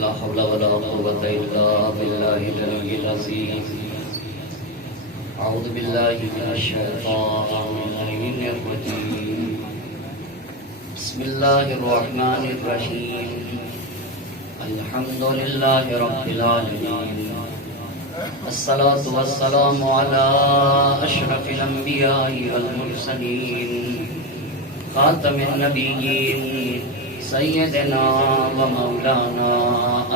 لا حول ولا قوة إلا بالله العلي العظيم. أعوذ بالله من الشيطان الرجيم. بسم الله الرحمن الرحيم. الحمد لله رب العالمين. الصلاة والسلام على أشرف الأنبياء والمرسلين خاتم النبيين سيدنا ومولانا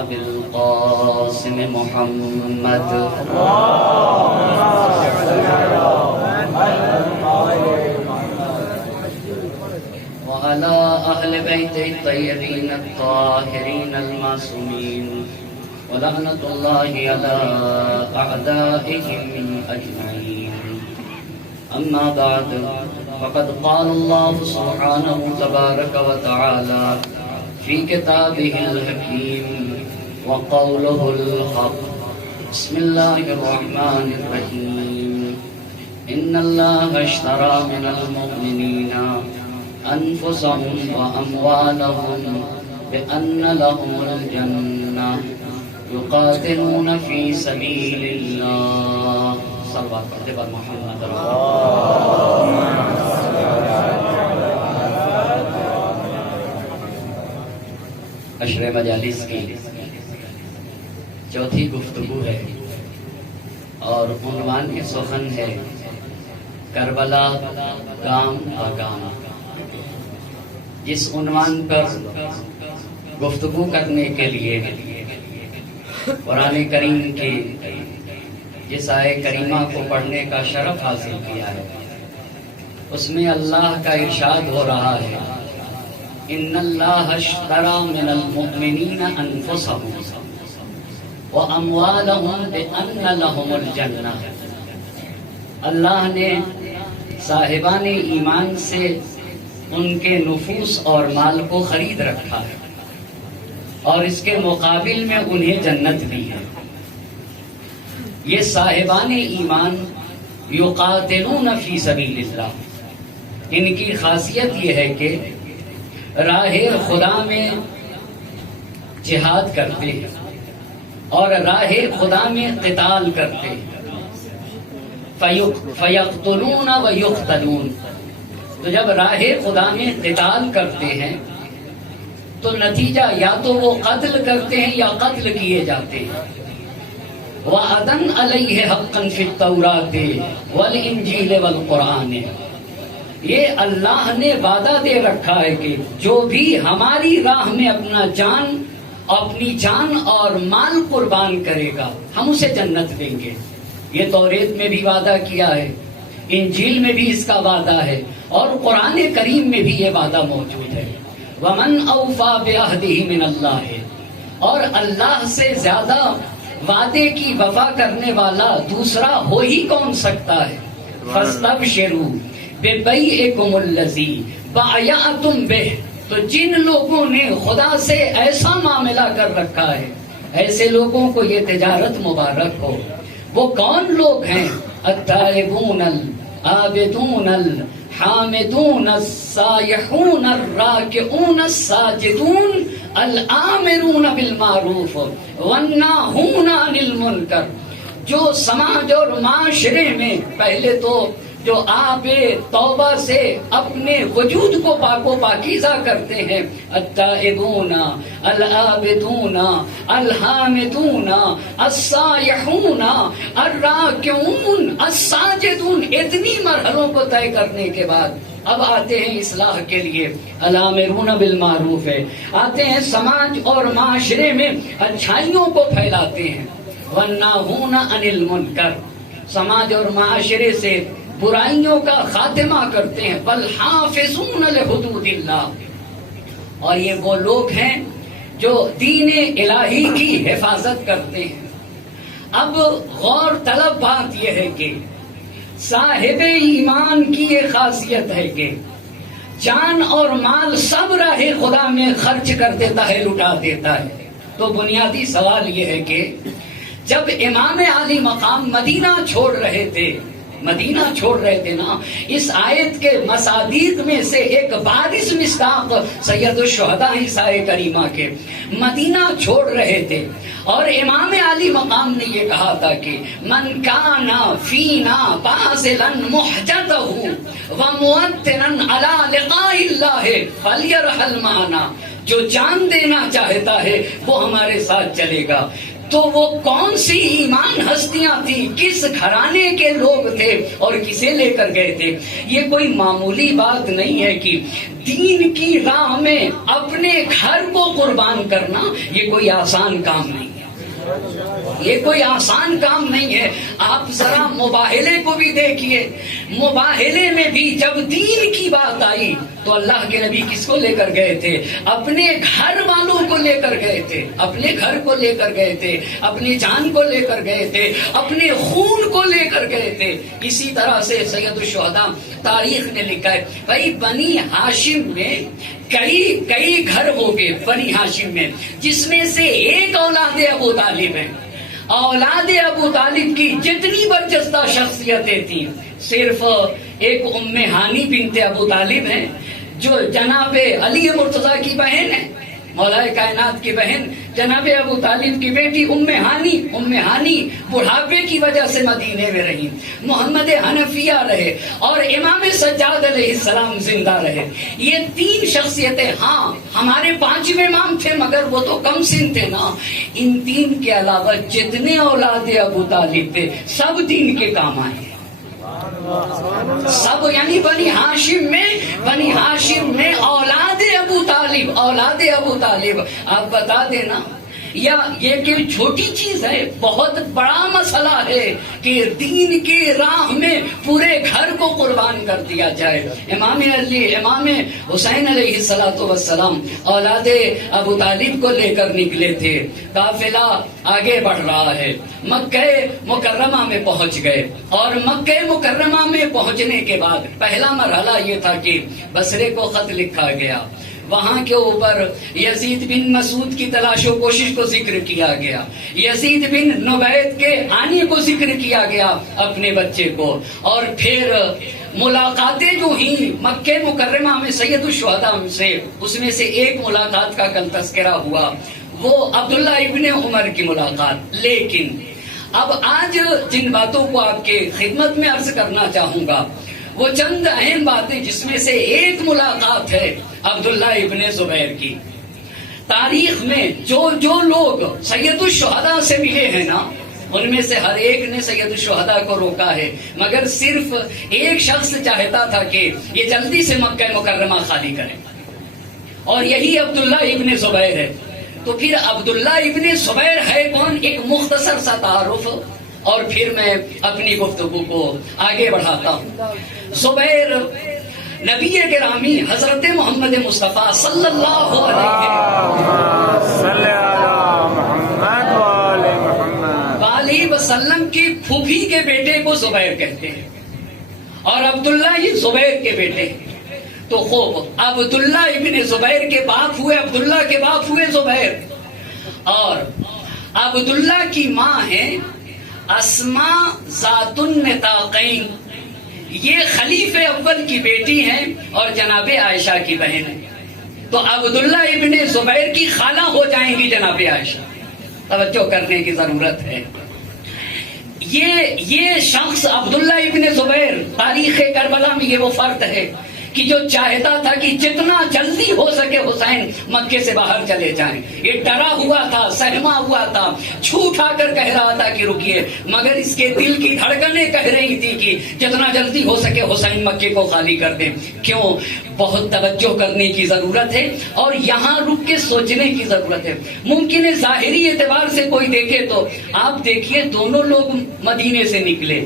أبي القاسم محمد وعلى أهل بيته الطيبين الطاهرين المعصومين ولعنة الله على أعدائهم أجمعين. أما بعد فقد قال الله سبحانه تبارك وتعالى في كتابه الحكيم وقوله الحق. بسم الله الرحمن الرحيم. إن الله اشترى من المؤمنين أنفسهم وأموالهم بأن لهم الجنة يقاتلون في سبيل الله. صلوات على محمد عشر مجالس کی چوتھی گفتگو ہے اور عنوان کی سخن ہے کربلا گام بگام. جس عنوان پر گفتگو کرنے کے لیے قرآن کریم کی جس آیے کریمہ کو پڑھنے کا شرف حاصل کیا ہے اس میں اللہ کا ارشاد ہو رہا ہے ان اللہ اشتری من المؤمنین انفسهم واموالهم بان لهم الجنہ. اللہ نے صاحبان ایمان سے ان کے نفوس اور مال کو خرید رکھا ہے اور اس کے مقابل میں انہیں جنت دی ہے. یہ صاحبان ایمان یقاتلون فی سبیل اللہ، ان کی خاصیت یہ ہے کہ راہ خدا میں جہاد کرتے ہیں اور راہ خدا میں قتال کرتے ہیں. فیقتلون ویقتلون، تو جب راہ خدا میں قتال کرتے ہیں تو نتیجہ یا تو وہ قتل کرتے ہیں یا قتل کیے جاتے ہیں. وعدن علیہ حقا فی التوراۃ والانجیل والقرآن، یہ اللہ نے وعدہ دے رکھا ہے کہ جو بھی ہماری راہ میں اپنی جان اور مال قربان کرے گا ہم اسے جنت دیں گے. یہ توریت میں بھی وعدہ کیا ہے، انجیل میں بھی اس کا وعدہ ہے اور قرآن کریم میں بھی یہ وعدہ موجود ہے. ومن اوفی بعہدہ من اللہ، اور اللہ سے زیادہ وعدے کی وفا کرنے والا دوسرا ہو ہی کون سکتا ہے. فاستبشروا ببیعکم الذی بایعتم بہ، تو جن لوگوں نے خدا سے ایسا معاملہ کر رکھا ہے ایسے لوگوں کو یہ تجارت مبارک ہو. وہ کون لوگ ہیں؟ التائبون العابدون الحامدون السائحون الراکعون الساجدون الآمرون بالمعروف والناہون عن المنکر. جو سماج اور معاشرے میں پہلے تو جو آب توبہ سے اپنے وجود کو پاک و پاکیزہ کرتے ہیں، التائبون العابدون الحامدون السائحون الراکعون الساجدون، اتنی مرحلوں کو طے کرنے کے بعد اب آتے ہیں اصلاح کے لیے الامرون بالمعروف ہے، آتے ہیں سماج اور معاشرے میں اچھائیوں کو پھیلاتے ہیں. والناہون عن المنکر، سماج اور معاشرے سے برائیوں کا خاتمہ کرتے ہیں. والحافظون لحدود اللہ، اور یہ وہ لوگ ہیں جو دین الہی کی حفاظت کرتے ہیں. اب غور طلب بات یہ ہے کہ صاحب ایمان کی یہ خاصیت ہے کہ جان اور مال سب راہ خدا میں خرچ کر دیتا ہے، لٹا دیتا ہے. تو بنیادی سوال یہ ہے کہ جب امام عالی مقام مدینہ چھوڑ رہے تھے مدینہ چھوڑ رہے تھے نا، اس آیت کے مصادیق میں سے ایک بارز مصداق سید الشہداء عیسیٰ کریمہ کے مدینہ چھوڑ رہے تھے، اور امام علی مقام نے یہ کہا تھا کہ من کانا فینا بازلا محجتہ وموتنا علی لقاء اللہ فلیرحل معنا، جو جان دینا چاہتا ہے وہ ہمارے ساتھ چلے گا۔ تو وہ کون سی ایمان ہستیاں تھیں، کس گھرانے کے لوگ تھے اور کسے لے کر گئے تھے؟ یہ کوئی معمولی بات نہیں ہے کہ دین کی راہ میں اپنے گھر کو قربان کرنا یہ کوئی آسان کام نہیں ہے، یہ کوئی آسان کام نہیں ہے۔ آپ ذرا مباہلے کو بھی دیکھیے، مباہلے میں بھی جب دین کی بات آئی تو اللہ کے نبی کس کو لے کر گئے تھے؟ اپنے گھر والوں کو لے کر گئے تھے، اپنے گھر کو لے کر گئے تھے، اپنی جان کو لے کر گئے تھے، اپنے خون کو لے کر گئے تھے۔ اسی طرح سے سید الشہداء تاریخ نے لکھا ہے بھائی بنی ہاشم میں کئی گھر ہو گئے، بنی ہاشم میں، جس میں سے ایک اولاد ابو طالب ہے۔ اولاد ابو طالب کی جتنی برجستہ شخصیتیں تھیں، صرف ایک ام ہانی بنت ابو طالب ہیں جو جناب علی مرتضیٰ کی بہن ہے، مولا کائنات کی بہن، جناب ابو طالب کی بیٹی ام ہانی بڑھاپے کی وجہ سے مدینے میں رہی، محمد حنفیہ رہے، اور امام سجاد علیہ السلام زندہ رہے۔ یہ تین شخصیتیں، ہاں ہمارے پانچویں امام تھے مگر وہ تو کم سن تھے نا۔ ان تین کے علاوہ جتنے اولاد ابو طالب تھے سب دین کے کام آئے، سب، یعنی بنی ہاشم میں اولاد ابو طالب، آپ بتا دینا یا یہ کہ چھوٹی چیز ہے، بہت بڑا مسئلہ ہے کہ دین کی راہ میں پورے گھر کو قربان کر دیا جائے۔ امام حسین علیہ السلام اولاد ابو طالب کو لے کر نکلے تھے، قافلہ آگے بڑھ رہا ہے، مکہ مکرمہ میں پہنچ گئے، اور مکہ مکرمہ میں پہنچنے کے بعد پہلا مرحلہ یہ تھا کہ بصرے کو خط لکھا گیا، وہاں کے اوپر یزید بن مسعود کی تلاش و کوشش کو ذکر کیا گیا، یزید بن نبیت کے آنے کو ذکر کیا گیا اپنے بچے کو، اور پھر ملاقاتیں جو ہیں مکہ مکرمہ میں سید الشہداء سے، اس میں سے ایک ملاقات کا کل تذکرہ ہوا، وہ عبداللہ ابن عمر کی ملاقات۔ لیکن اب آج جن باتوں کو آپ کے خدمت میں عرض کرنا چاہوں گا وہ چند اہم باتیں، جس میں سے ایک ملاقات ہے عبداللہ ابن زبیر کی۔ تاریخ میں جو لوگ سید الشہداء سے ملے ہیں نا، ان میں سے ہر ایک نے سید الشہداء کو روکا ہے، مگر صرف ایک شخص چاہتا تھا کہ یہ جلدی سے مکہ مکرمہ خالی کریں، اور یہی عبداللہ ابن زبیر ہے۔ تو پھر عبداللہ ابن زبیر ہے کون؟ ایک مختصر سا تعارف، اور پھر میں اپنی گفتگو کو آگے بڑھاتا ہوں۔ زبیر نبی گرامی حضرت محمد مصطفیٰ صلی اللہ علیہ وسلم کی پھوپھی کے بیٹے کو زبیر کہتے ہیں، اور عبداللہ یہ زبیر کے بیٹے ہیں۔ تو خوب عبداللہ ابن زبیر کے باپ ہوئے، عبداللہ کے باپ ہوئے زبیر، اور عبداللہ کی ماں ہے اسماء ذات النطاقین، یہ خلیفہ اول کی بیٹی ہیں اور جناب عائشہ کی بہن ہے۔ تو عبداللہ ابن زبیر کی خالہ ہو جائیں گی جناب عائشہ، توجہ کرنے کی ضرورت ہے۔ یہ شخص عبداللہ ابن زبیر تاریخ کربلا میں یہ وہ فرد ہے کہ جو چاہتا تھا کہ جتنا جلدی ہو سکے حسین مکے سے باہر چلے جائیں۔ یہ ڈرا ہوا تھا، سہما ہوا تھا، چھوٹ آ کر کہہ رہا تھا کہ رکیے، مگر اس کے دل کی دھڑکنیں کہہ رہی تھی کہ جتنا جلدی ہو سکے حسین مکے کو خالی کر دیں۔ کیوں؟ بہت توجہ کرنے کی ضرورت ہے، اور یہاں رک کے سوچنے کی ضرورت ہے۔ ممکن ہے ظاہری اعتبار سے کوئی دیکھے تو آپ دیکھیے دونوں لوگ مدینے سے نکلے،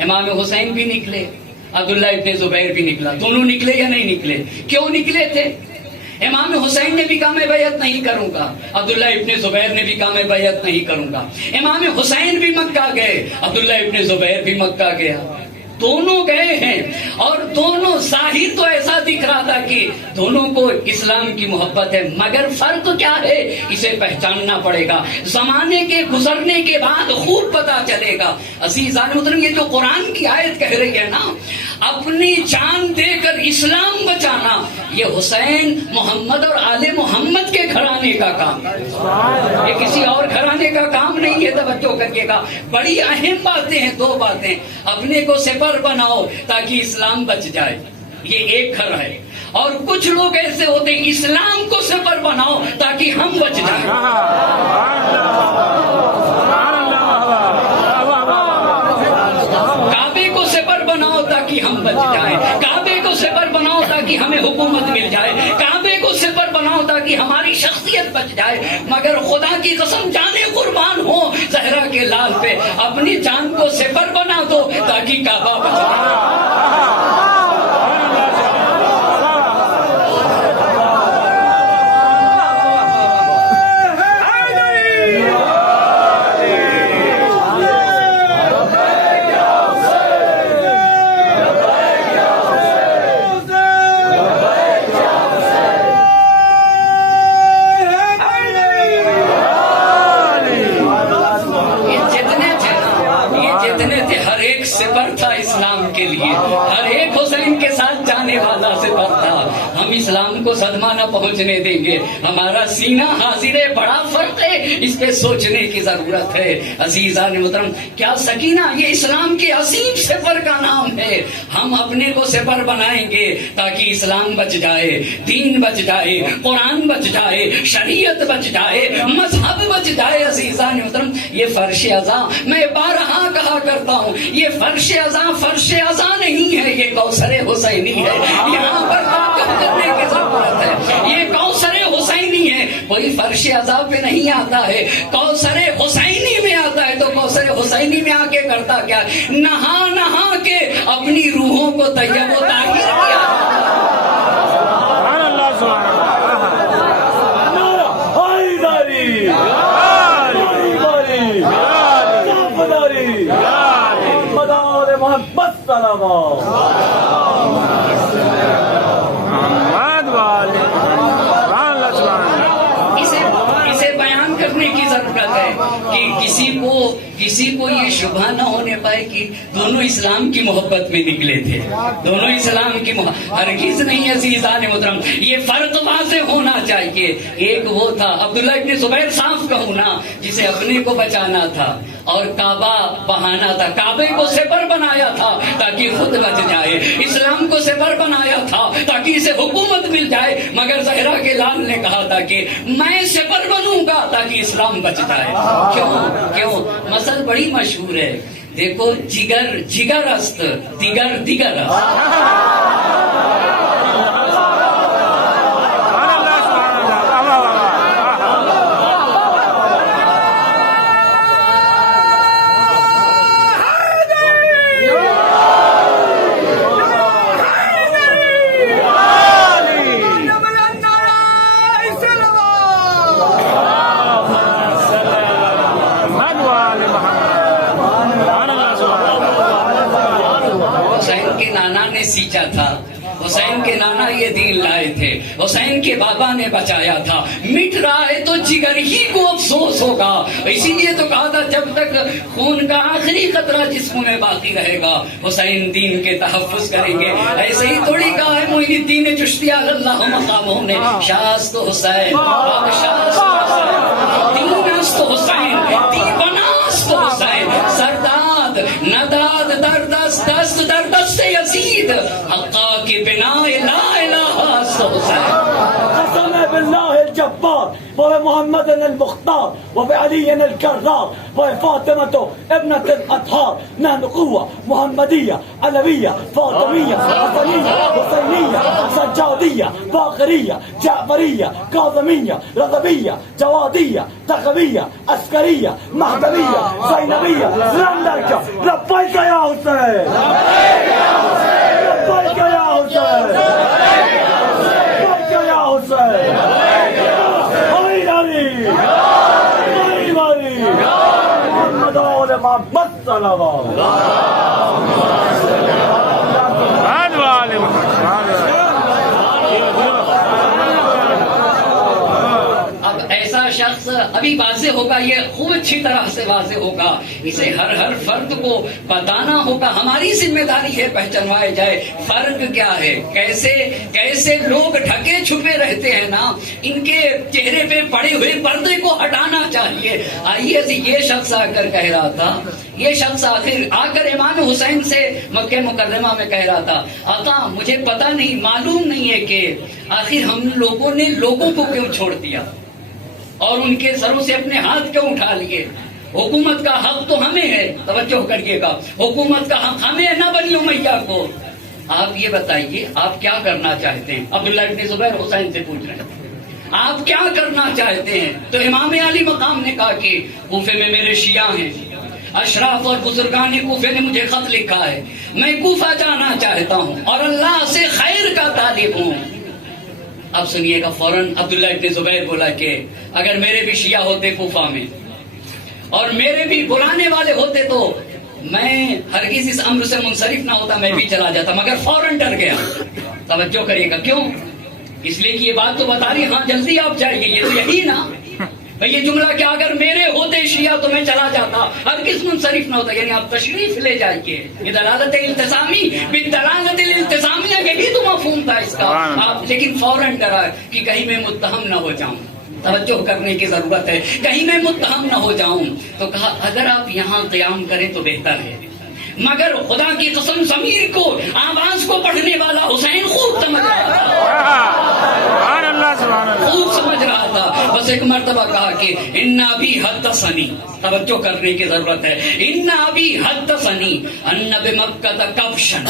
امام حسین بھی نکلے، عبداللہ ابن زبیر بھی نکلا، دونوں نکلے یا نہیں نکلے؟ کیوں نکلے تھے؟ امام حسین نے بھی کہا میں بیعت نہیں کروں گا، عبداللہ ابن زبیر نے بھی کہا میں بیعت نہیں کروں گا۔ امام حسین بھی مکہ گئے، عبداللہ ابن زبیر بھی مکہ گیا۔ دونوں گئے ہیں اور دونوں ظاہر تو ایسا دکھ رہا تھا کہ دونوں کو اسلام کی محبت ہے، مگر فرق کیا ہے اسے پہچاننا پڑے گا، زمانے کے گزرنے کے بعد خوب پتا چلے گا۔ عزیزان محترم، یہ جو قرآن کی آیت کہہ رہی ہے نا، اپنی جان دے کر اسلام بچانا، یہ حسین محمد اور آل محمد کے گھرانے کا کام ہے، یہ کسی اور گھرانے کا کام نہیں ہے۔ توجہ کریے گا، بڑی اہم باتیں ہیں، دو باتیں۔ اپنے کو سپر بناؤ تاکہ اسلام بچ جائے، یہ ایک گھر ہے، اور کچھ لوگ ایسے ہوتے ہیں اسلام کو سپر بناؤ تاکہ ہم بچ جائیں۔ کعبے کو سپر بناؤ تاکہ ہم بچ جائیں، کعبے کو سپر بناؤ تاکہ ہمیں حکومت مل جائے، کعبے کو سپر بناؤ تاکہ ہماری شخصیت بچ جائے، مگر خدا کی قسم جانے قربان ہو زہرا کے لال پہ، اپنی جان کو سپر بنا دو تاکہ کعبہ بچ جائے۔ ہر ایک حسین کے ساتھ جانے والا سپر تھا۔ ہم اسلام کو صدمہ نہ پہنچنے دیں گے، ہمارا سینہ حاضر ہے، بڑا فرق ہے، اس پہ سوچنے کی ضرورت ہے۔ عزیزان محترم، کیا سکینہ یہ اسلام کے عظیم سپر کا نام ہے، ہم اپنے کو سپر بنائیں گے تاکہ اسلام بچ جائے، دین بچ جائے، قرآن بچ جائے، شریعت بچ جائے، مذہب بچ جائے۔ عزیزان محترم، یہ فرش ازاں میں بارہا کہا کرتا ہوں، یہ فرش ازاں فرش ازاں نہیں ہے، یہ کوثر حسینی ہے، یہاں پر توقف کرنے کی ضرورت ہے۔ یہ کوثر حسینی ہے، کوئی فرش ازاں پہ نہیں آتا ہے، کوثر حسینی میں آتا ہے۔ تو کوثر حسینی میں آ کے کرتا کیا؟ نہا نہا کے اپنی روحوں کو طیب و طاہر کیا۔ اسے بیان کرنے کی ضرورت ہے کہ کسی کو یہ شبہ نہ ہونے پائے کہ دونوں اسلام کی محبت میں نکلے تھے، دونوں اسلام کی ہرگز نہیں۔ عزیزان محترم، یہ فرق واضح ہونا چاہیے۔ ایک وہ تھا عبداللہ ابن زبیر، صاف کہوں نا، جسے اپنے کو بچانا تھا اور کعبہ بہانا تھا، کعبے کو سپر بنایا تھا تاکہ خود بچ جائے، اسلام کو سپر بنایا تھا تاکہ اسے حکومت مل جائے، مگر زہرا کے لال نے کہا تھا کہ میں سپر بنوں گا تاکہ اسلام بچ جائے۔ کیوں مثل بڑی مشہور ہے، دیکھو، جگر جگر است، دیگر دیگر است۔ سیچا تھا، حسین کے نانا یہ دین لائے تھے، حسین کے بابا نے بچایا تھا، مٹ رہا ہے تو جگر ہی کو افسوس ہوگا، اسی لیے تو کہا تھا جب تک خون کا آخری قطرہ جسم میں باقی رہے گا حسین دین کے تحفظ کریں گے۔ ایسے ہی تھوڑی کہا ہے معین الدین چشتی اللہ مقامہ نے، شاست حسین، شاست حسین، دینست حسین، دیوانست حسین، سرداد نداد دردست دست دردست یزید، حقا کی بنا لا الہ است حسین۔ قسم بالله الجبار وبمحمد المختار وبعلي الكرار وفاطمة ابنة الأطهار، نحن قوة محمدية علوية فاطمية حسنية حسينية سجادية باقرية جعفرية كاظمية رضبية جوادية تقوية عسكرية مهدوية زينبية لندركة. لبيك يا حسين، لبيك يا حسين، لبيك يا حسين. محمد آل محمد صلوات. اب ایسا شخص ابھی واضح ہوگا، یہ خوب اچھی طرح سے واضح ہوگا، اسے ہر فرد کو بتانا ہوگا. ہماری ذمہ داری ہے پہچانوائے جائے فرق کیا ہے، کیسے لوگ ڈھکے چھپے رہتے ہیں نا، ان کے چہرے پہ پڑے ہوئے پردے کو ہٹانا چاہیے. آئیے یہ شخص آ کر کہہ رہا تھا، یہ شخص آ کر امام حسین سے مکہ مکرمہ میں کہہ رہا تھا، آقا مجھے پتہ نہیں، معلوم نہیں ہے کہ آخر ہم لوگوں نے لوگوں کو کیوں چھوڑ دیا اور ان کے سروں سے اپنے ہاتھ کیوں اٹھا لیے. حکومت کا حق تو ہمیں ہے، توجہ کریے گا، حکومت کا حق ہمیں نہ بنی امیہ کو. آپ یہ بتائیے آپ کیا کرنا چاہتے ہیں؟ عبداللہ ابن زبیر حسین سے پوچھ رہے ہیں آپ کیا کرنا چاہتے ہیں؟ تو امام علی مقام نے کہا کہ کوفے میں میرے شیعہ ہیں، اشراف اور بزرگان کوفے نے مجھے خط لکھا ہے، میں کوفہ جانا چاہتا ہوں اور اللہ سے خیر کا طالب ہوں. اب سنیے گا، فوراً عبداللہ ابن زبیر بولا کہ اگر میرے بھی شیعہ ہوتے کوفہ میں اور میرے بھی بلانے والے ہوتے تو میں ہرگز اس امر سے منصرف نہ ہوتا، میں بھی چلا جاتا، مگر فوراً ڈر گیا. توجہ کریے گا، کیوں؟ اس لیے کہ یہ بات تو بتا رہی، ہاں جلدی آپ جائیے، یہ تو یہی نا بھئی یہ جملہ کیا اگر میرے ہوتے شیعہ تو میں چلا جاتا، ہرگز منصرف نہ ہوتا. یعنی آپ تشریف لے جائیے، یہ دلالت التزامی بالدلالت الالتزامیہ، یہی تو مفہوم تھا اس کا. آپ لیکن فوراً ڈرا کہ کہیں میں متہم نہ ہو جاؤں. توجہ کرنے کی ضرورت ہے، کہیں میں متہم نہ ہو جاؤں. تو کہا اگر آپ یہاں قیام کریں تو بہتر ہے، مگر خدا کی قسم ضمیر کو، آواز کو پڑھنے والا حسین خوب سمجھ رہا تھا، خوب سمجھ رہا تھا. بس ایک مرتبہ کہا کہ ان ابی حدثنی، توجہ کرنے کی ضرورت ہے، ان ابی حدثنی ان بمکہ کبشا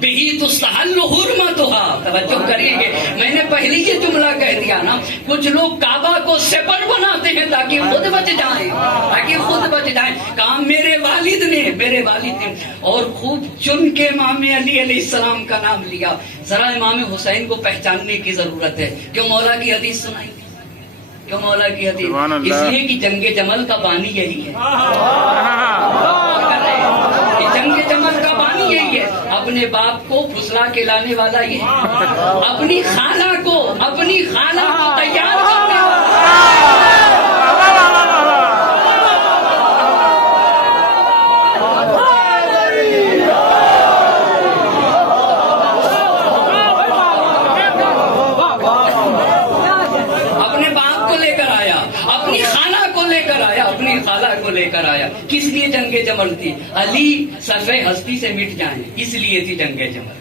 بہ تستحل حرمتها. توجہ کریے گے، میں نے پہلے یہ جملہ کہہ دیا نا، کچھ لوگ کعبہ کو سپر بناتے ہیں تاکہ خود بچ جائیں، کام میرے والد نے اور خوب چن کے امام علی علیہ السلام کا نام لیا. ذرا امام حسین کو پہچاننے کی ضرورت ہے. کیوں مولا کی حدیث سنائی؟ کیوں مولا کی حدیث؟ اس لیے کہ جنگ جمل کا بانی یہی ہے، جنگ جمل کا بانی یہی ہے. اپنے باپ کو پھسلا کے لانے والا یہ، اپنی خالہ کو تیار کرنے والا. لے کر آیا. کس لیے جنگ جمل تھی؟ علی صرف ہستی سے مٹ جائیں، اس لیے تھی جنگ جمل.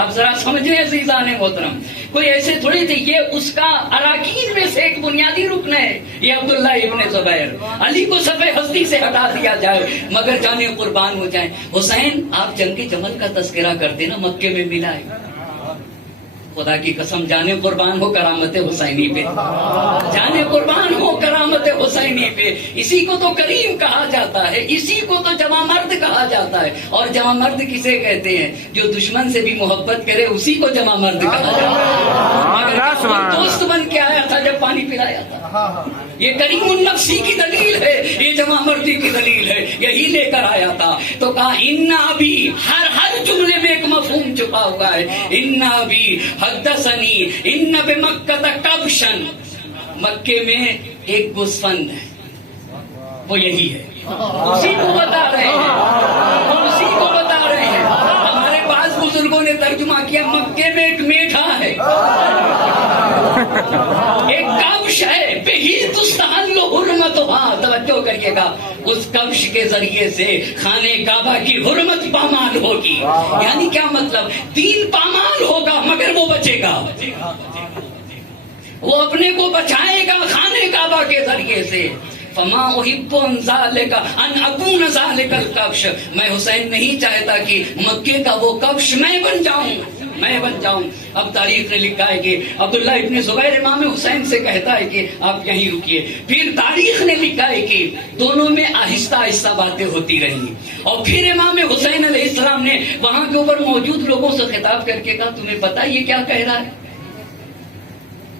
آپ ذرا سمجھیں عزیزان محترم، کوئی ایسے تھوڑی تھے، یہ اس کا اراکین میں سے ایک بنیادی رکن ہے. یہ عبداللہ ابن زبیر، علی کو صرف ہستی سے ہٹا دیا جائے مگر جانے قربان ہو جائیں. حسین آپ جنگ جمل کا تذکرہ کرتے نا، مکے میں ملا ہے. خدا کی قسم جانے قربان ہو کرامت حسینی پہ، جانے قربان ہو کرامت حسینی پہ. اسی کو تو کریم کہا جاتا ہے، اسی کو تو جوان مرد کہا جاتا ہے. اور جوان مرد کسے کہتے ہیں؟ جو دشمن سے بھی محبت کرے اسی کو جوان مرد کہا جاتا ہے. دوست بن کے آیا تھا جب پانی پلایا تھا. یہ کریم النفسی کی دلیل ہے، یہ جوان مردی کی دلیل ہے، یہی لے کر آیا تھا. تو کہا ان ابی، ہر جملے میں ایک مفہوم چھپا ہوا ہے. ان ابی حدثنی ان بمکہ کبشا، مکے میں ایک گوسفند ہے، وہ یہی ہے، اسی کو بتا رہے ہیں. ہمارے پاس بزرگوں نے ترجمہ کیا، مکے میں ایک میٹھا ہے، ایک کبش ہے، بہی تستحل حرمتها. توجہ کریے گا، اس کبش کے ذریعے سے خانے کعبہ کی حرمت پامال ہوگی. یعنی کیا مطلب؟ دین پامال ہوگا مگر وہ بچے گا، وہ اپنے کو بچائے گا خانے کعبہ کے ذریعے سے. فما احب ان ذالک ان اکون ذالک الکبش، میں حسین نہیں چاہتا کہ مکے کا وہ کبش میں بن جاؤں. اب تاریخ نے لکھا ہے کہ عبداللہ ابن زبیر امام حسین سے کہتا ہے کہ آپ یہیں رکیے. پھر تاریخ نے لکھا ہے کہ دونوں میں آہستہ آہستہ باتیں ہوتی رہی، اور پھر امام حسین علیہ السلام نے وہاں کے اوپر موجود لوگوں سے خطاب کر کے کہا تمہیں پتا یہ کیا کہہ رہا ہے؟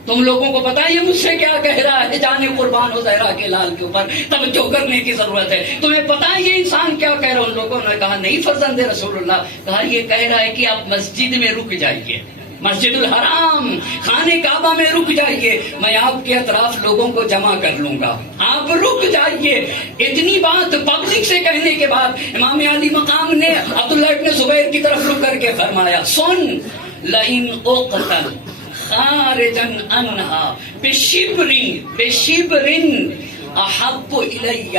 تم لوگوں کو پتا ہے یہ مجھ سے کیا کہہ رہا ہے؟ جانے قربان ہو زہرا کے لال کے اوپر توجہ کرنے کی ضرورت ہے. تمہیں پتا ہے یہ انسان کیا کہہ رہا ہے؟ ان لوگوں نے کہا نہیں فرزند رسول اللہ. کہا یہ کہہ رہا ہے کہ آپ مسجد میں رک جائیے، مسجد الحرام خانے کعبہ میں رک جائیے، میں آپ کے اطراف لوگوں کو جمع کر لوں گا، آپ رک جائیے. اتنی بات پبلک سے کہنے کے بعد امام علی مقام نے عبداللہ ابن زبیر کی طرف رک کر کے فرمایا سن لئن اقتل خارجا عنہا بشبر احب الی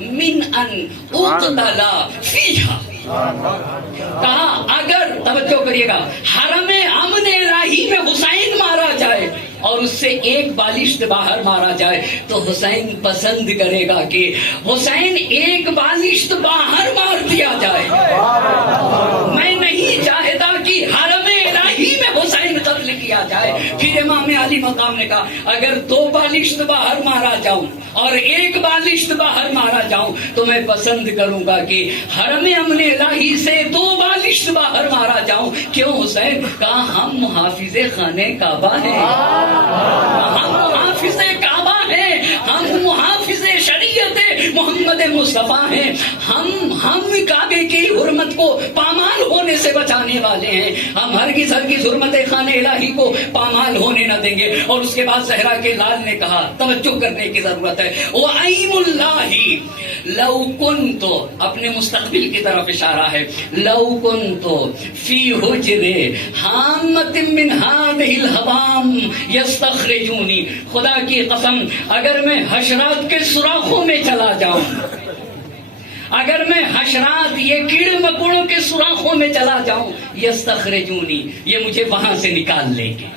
من ان اقتل فیہا. کہا اگر توجہ کریے گا حرم امن الہی میں حسین مارا جائے اور اس سے ایک بالشت باہر مارا جائے تو حسین پسند کرے گا کہ حسین ایک بالشت باہر مار دیا جائے. میں نہیں چاہتا کہ حرم الہی میں حسین قتل کیا جائے. پھر امام علی مقام نے کہا اگر 2 بالشت باہر مارا جاؤں اور 1 بالشت باہر مارا جاؤں تو میں پسند کروں گا کہ حرم امن الہی سے 2 بالشت باہر مارا جاؤں. کیوں حسین؟ کہا ہم محافظ خانے کعبہ ہیں، ہم محافظ کعبہ ہیں، ہم محافظ شریعت محمد مصطفیٰ ہیں، ہم کعبے کی حرمت کو پامال ہونے سے بچانے والے ہیں، ہم ہرگز حرمت خانہ الہی کو پامال ہونے نہ دیں گے. اور اس کے بعد زہرا کے لال نے کہا توجہ کرنے کی ضرورت ہے وَأَيْمُ اللَّهِ لَوْ كُنْتُ، اپنے مستقبل کی طرف اشارہ ہے، لَوْ كُنْتُ فِي حُجْرِ حَامَّةٍ مِّنْ هَٰذِهِ الْحَوَامِ يَسْتَخْرِجُونِ. خدا کی قسم اگر میں حشرات کے سوراخوں میں چلا جاؤں، اگر میں حشرات یہ کیڑے مکوڑوں کے سوراخوں میں چلا جاؤں، یستخرجونی، یہ مجھے وہاں سے نکال لیں گے،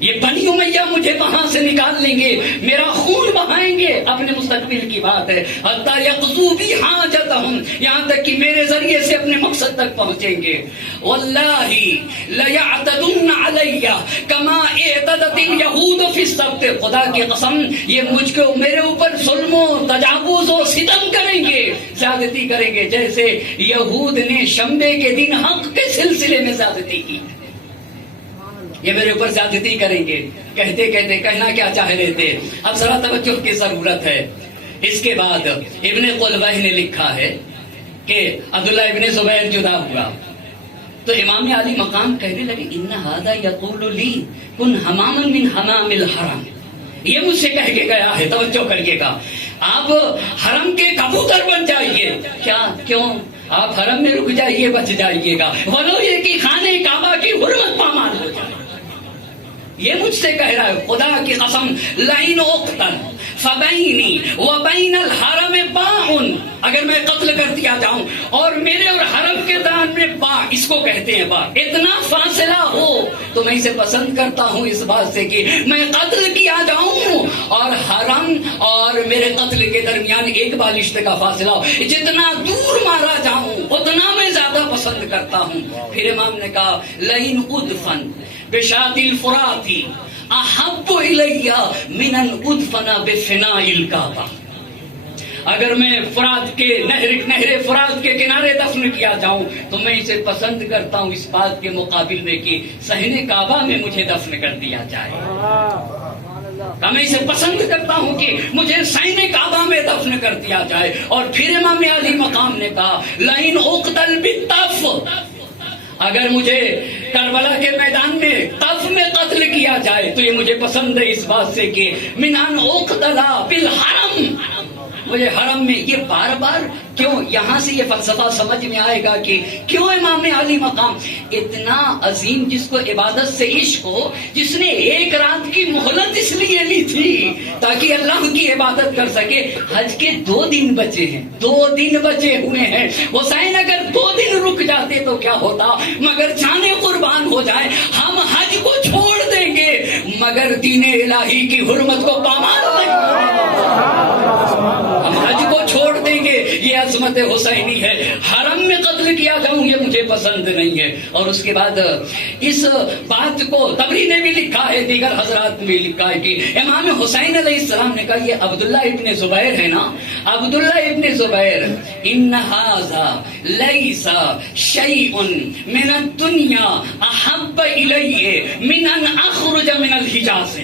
یہ بنی امیہ مجھے وہاں سے نکال لیں گے، میرا خون بہائیں گے. اپنے مستقبل کی بات ہے. حتی یقضوا بی حاجتہم، یہاں تک کہ میرے ذریعے سے اپنے مقصد تک پہنچیں گے. واللہ لیعتدن علی کما اعتدت الیہود فی السبت. خدا کی قسم یہ مجھ کو میرے اوپر ظلم و تجاوز و ستم کریں گے، زیادتی کریں گے جیسے یہود نے شنبے کے دن حق کے سلسلے میں زیادتی کی. یہ میرے اوپر زیادتی کریں گے. کہتے کہتے کہنا کیا چاہ رہے تھے؟ اب ذرا توجہ کی ضرورت ہے. اس کے بعد ابن قلوہ نے لکھا ہے کہ عبداللہ ابن زبیر جدا ہوا تو امام علی مقام کہنے لگے ان ھذا یقول لی کن حماما من حمام الحرم. یہ مجھ سے کہہ کے گیا ہے، توجہ کریے گا، آپ حرم کے کبوتر بن جائیے. کیا کیوں؟ آپ حرم میں رک جائیے، بچ جائیے گا، ولو یہ کہ خانے کعبہ کی حرمت پامال ہو جائے. یہ مجھ سے کہہ رہا ہے خدا کی قسم لئن اقتل فبینی وبین الحرم باع، اگر میں قتل کر دیا جاؤں اور میرے اور حرم کے درمیان میں باع، اس کو کہتے ہیں باع، اتنا فاصلہ ہو تو میں اسے پسند کرتا ہوں اس بات سے کہ میں قتل کیا جاؤں اور حرم اور میرے قتل کے درمیان 1 بالشت کا فاصلہ ہو. جتنا دور مارا جاؤں اتنا میں زیادہ پسند کرتا ہوں. پھر امام نے کہا لئن ادفن بشاط الفرات احب الی من ان ادفن بفناء الکعبہ. اگر میں فرات کے نہر فرات کے کنارے دفن کیا جاؤں تو میں اسے پسند کرتا ہوں اس بات کے مقابل میں کہ صحن کعبہ میں مجھے دفن کر دیا جائے. میں اسے پسند کرتا ہوں کہ مجھے صحن کعبہ میں دفن کر دیا جائے. اور پھر امام علی مقام نے کہا لئن اقتل بالطف، اگر مجھے کربلا کے میدان میں طف میں قتل کیا جائے تو یہ مجھے پسند ہے اس بات سے کہ من ان اقتل بالحرم، مجھے حرم میں. یہ بار بار کیوں؟ یہاں سے یہ فلسفہ سمجھ میں آئے گا کہ کیوں امام علی مقام اتنا عظیم، جس کو عبادت سے عشق ہو، جس نے 1 رات کی مہلت اس لیے لی تھی تاکہ اللہ کی عبادت کر سکے. حج کے 2 دن بچے ہیں، 2 دن بچے ہوئے ہیں. حسین اگر 2 دن رک جاتے تو کیا ہوتا؟ مگر جانے قربان ہو جائے، ہم حج کو چھوڑ دیں گے مگر دین الہی کی حرمت کو پامال نہیں، ہم حج کو چھوڑ دیں گے. یہ عظمت حسینی ہے. حرم میں میں قتل کیا جاؤں یہ مجھے پسند نہیں ہے. اور اس کے بعد اس بات کو تبری نے بھی لکھا ہے, دیگر حضرات نے بھی لکھا ہے کہ امام حسین علیہ السلام نے کہا یہ عبداللہ ابن زبیر ہے نا, عبداللہ ابن زبیر, ان ھذا لیس شیء من الدنیا احب الی من ان اخرج من الحجاز.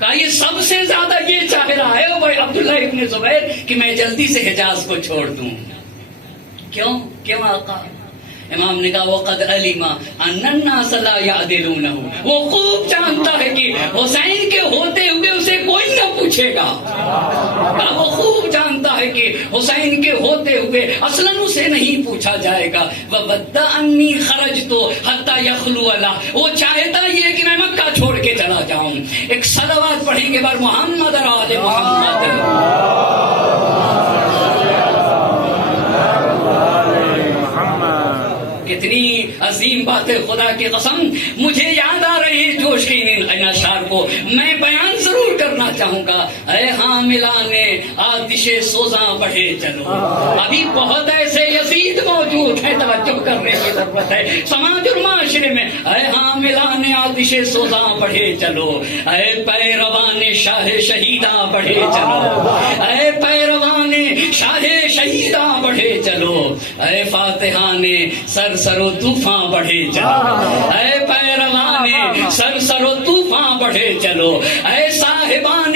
کہا یہ سب سے زیادہ یہ چاہ رہا ہے وہ عبداللہ ابن زبیر کہ میں جلدی سے حجاز کو چھوڑ دوں. کیوں آقا؟ امام نے کہا وقد علم ان الناس لا يعدلونه, وہ خوب جانتا ہے کہ حسین کے ہوتے ہوئے اسے کوئی نہ پوچھے گا. وہ خوب جانتا ہے کہ حسین کے ہوتے ہوئے اصلاً اسے نہیں پوچھا جائے گا. وَوَدَّ أَنِّي خَرَجْتُ حَتَّى يَخْلُوَ لَهُ, وہ چاہتا یہ کہ میں مکہ چھوڑ کے چلا جاؤں. ایک صلوات پڑھیں گے بر محمد اور آل محمد. کتنی عظیم بات ہے, خدا کی قسم مجھے یاد آ رہے ہیں جوش کے ان اشعار کو میں بیان ضرور کرنا چاہوں گا. اے حاملان آتش سوزاں بڑھے چلو, ابھی بہت ایسے یزید موجود ہیں, توجہ کرنے کی ضرورت ہے سماج اور معاشرے میں. اے حاملان آتش سوزاں بڑھے چلو, اے پیروان شاہ شہیداں بڑھے چلو, اے پیروان شاہ شہیداں بڑھے چلو, اے فاتحان سر سر و طوفاں بڑھے چلو, اے پیروان سر سر و طوفاں بڑھے چلو, اے صاحبان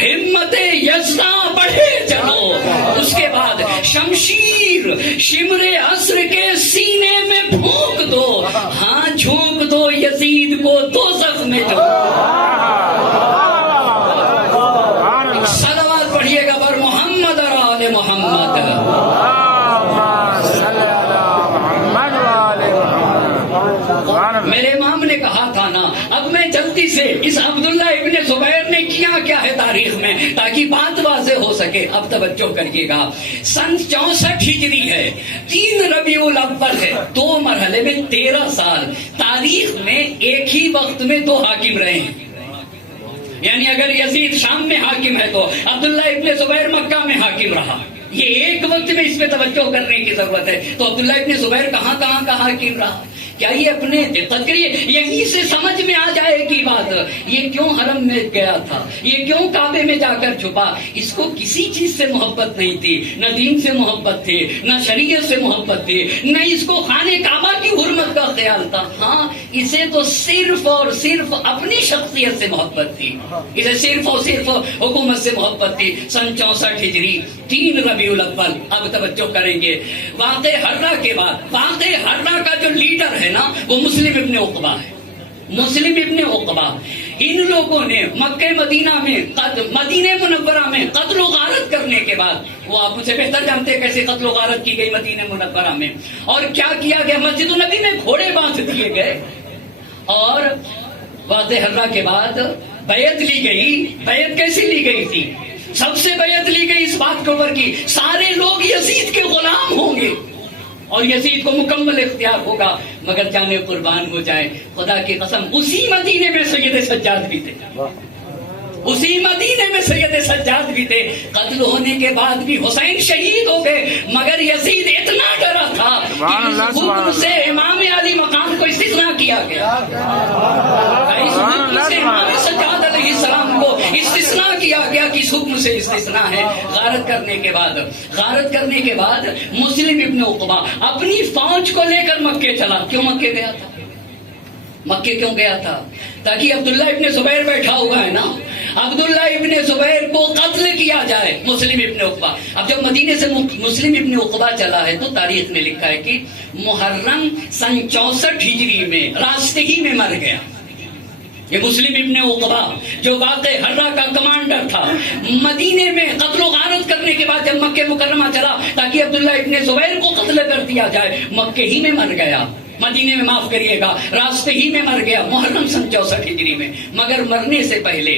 ہمت یزداں بڑھے چلو. اس کے بعد شمشیر شمر عصر کے سینے میں پھونک دو, ہاں جھونک دو یزید کو دوزخ میں جو. صلوات پڑھیے گا بر محمد اور آل محمد. میرے امام نے کہا تھا نا, اب میں جلدی سے اس عبداللہ ابن زبیر نے کیا ہے تاریخ میں تاکہ بات واضح ہو سکے. اب توجہ کریے گا, سن 64 ہجری ہے, 3 ربیع الاول ہے, 2 مرحلے میں 13 سال تاریخ میں ایک ہی وقت میں 2 حاکم رہے ہیں. یعنی اگر یزید شام میں حاکم ہے تو عبداللہ ابن زبیر مکہ میں حاکم رہا. یہ ایک وقت میں اس پہ توجہ کرنے کی ضرورت ہے. تو عبداللہ ابن زبیر کہاں کا حاکم رہا؟ کیا یہ اپنے دقت کریے یہیں سے سمجھ میں آ جائے گی بات. یہ کیوں حرم میں گیا تھا, یہ کیوں کعبے میں جا کر چھپا؟ اس کو کسی چیز سے محبت نہیں تھی, نہ دین سے محبت تھی, نہ شریعت سے محبت تھی, نہ اس کو خانے کعبہ کی حرمت کا خیال تھا. ہاں اسے تو صرف اور صرف اپنی شخصیت سے محبت تھی, اسے صرف اور صرف حکومت سے محبت تھی. سن 64 ہجری 3 ربیع الاول. اب توجہ کریں گے واقع حرہ کے بعد. واقع حرہ کا جو لیڈر ہے نا وہ مسلم ابن عقبہ ہے. مسلم ابن عقبہ, ان لوگوں نے مکہ مدینہ میں مدینہ منورہ میں قتل و غارت کرنے کے بعد, وہ آپ مجھے بہتر جانتے ہیں کیسے قتل و غارت کی گئی مدینہ منورہ میں, اور کیا کیا گیا. مسجد النبی میں گھوڑے باندھ دیے گئے, اور واقع حرہ کے بعد بیعت لی گئی. بیعت کیسی لی گئی تھی؟ سب سے بیعت لی گئی اس بات کے اوپر کی سارے لوگ یزید کے غلام ہوں گے اور یزید کو مکمل اختیار ہوگا, مگر جانے قربان ہو جائے. خدا کی قسم اسی مدینے میں سید سجاد بھی تھے, اسی مدینے میں سید سجاد بھی تھے. قتل ہونے کے بعد بھی حسین شہید ہو گئے, مگر یزید اتنا ڈرا تھا کہ اس حکم سے امام علی مقام کو استثناء کیا گیا. اس حکم سے امام سجاد علیہ السلام کو استثناء کیا گیا کہ اس حکم سے استثناء ہے. غارت کرنے کے بعد مسلم ابن عقبہ اپنی فوج کو لے کر مکے چلا. کیوں مکے گیا تھا؟ مکے کیوں گیا تھا؟ تاکہ عبداللہ ابن زبیر بیٹھا ہوا ہے نا, عبداللہ ابن زبیر کو قتل کیا جائے. مسلم ابن عقبہ اب جب مدینے سے مسلم ابن عقبہ چلا ہے تو تاریخ میں لکھا ہے کہ محرم سن 64 ہجری میں راستے ہی میں مر گیا. یہ مسلم ابن عقبہ جو واقع حرہ کا کمانڈر تھا, مدینے میں قتل و غارت کرنے کے بعد جب مکہ مکرمہ چلا تاکہ عبداللہ ابن زبیر کو قتل کر دیا جائے, مکے ہی میں مر گیا. مدینے میں معاف کریے گا راستے ہی میں مر گیا محرم سن 64 ہجری میں. مگر مرنے سے پہلے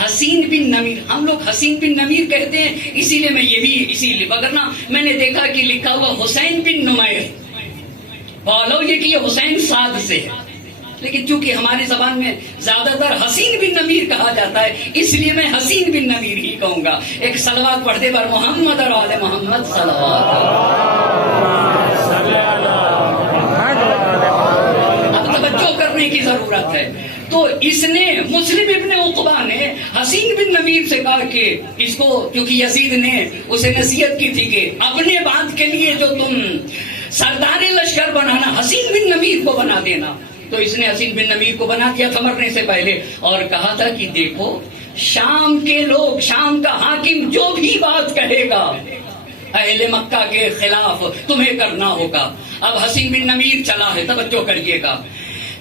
حسین بن نمیر, ہم لوگ حسین بن نمیر کہتے ہیں اسی لیے میں یہ بھی اسی لیے, وگرنہ میں نے دیکھا کہ لکھا ہوا حسین بن نمیر, بولو یہ کہ یہ حسین سعد سے ہے, لیکن چونکہ ہماری زبان میں زیادہ تر حسین بن نمیر کہا جاتا ہے اس لیے میں حسین بن نمیر ہی کہوں گا. ایک صلوات پڑھتے بر محمد اور آل محمد. صلوات اب توجہ کرنے کی ضرورت ہے. تو اس نے مسلم ابن عقبہ نے حسین بن نمیر سے کہا کہ اس کو، کیونکہ یزید نے اسے نصیحت کی تھی کہ اپنے بات کے لیے جو تم سردار لشکر بنانا حسین بن نمیر کو بنا دینا. تو اس نے حسین بن نمیر کو بنا دیا تھا مرنے سے پہلے، اور کہا تھا کہ دیکھو شام کے لوگ، شام کا حاکم جو بھی بات کہے گا اہل مکہ کے خلاف تمہیں کرنا ہوگا. اب حسین بن نمیر چلا ہے، توجہ کریے گا.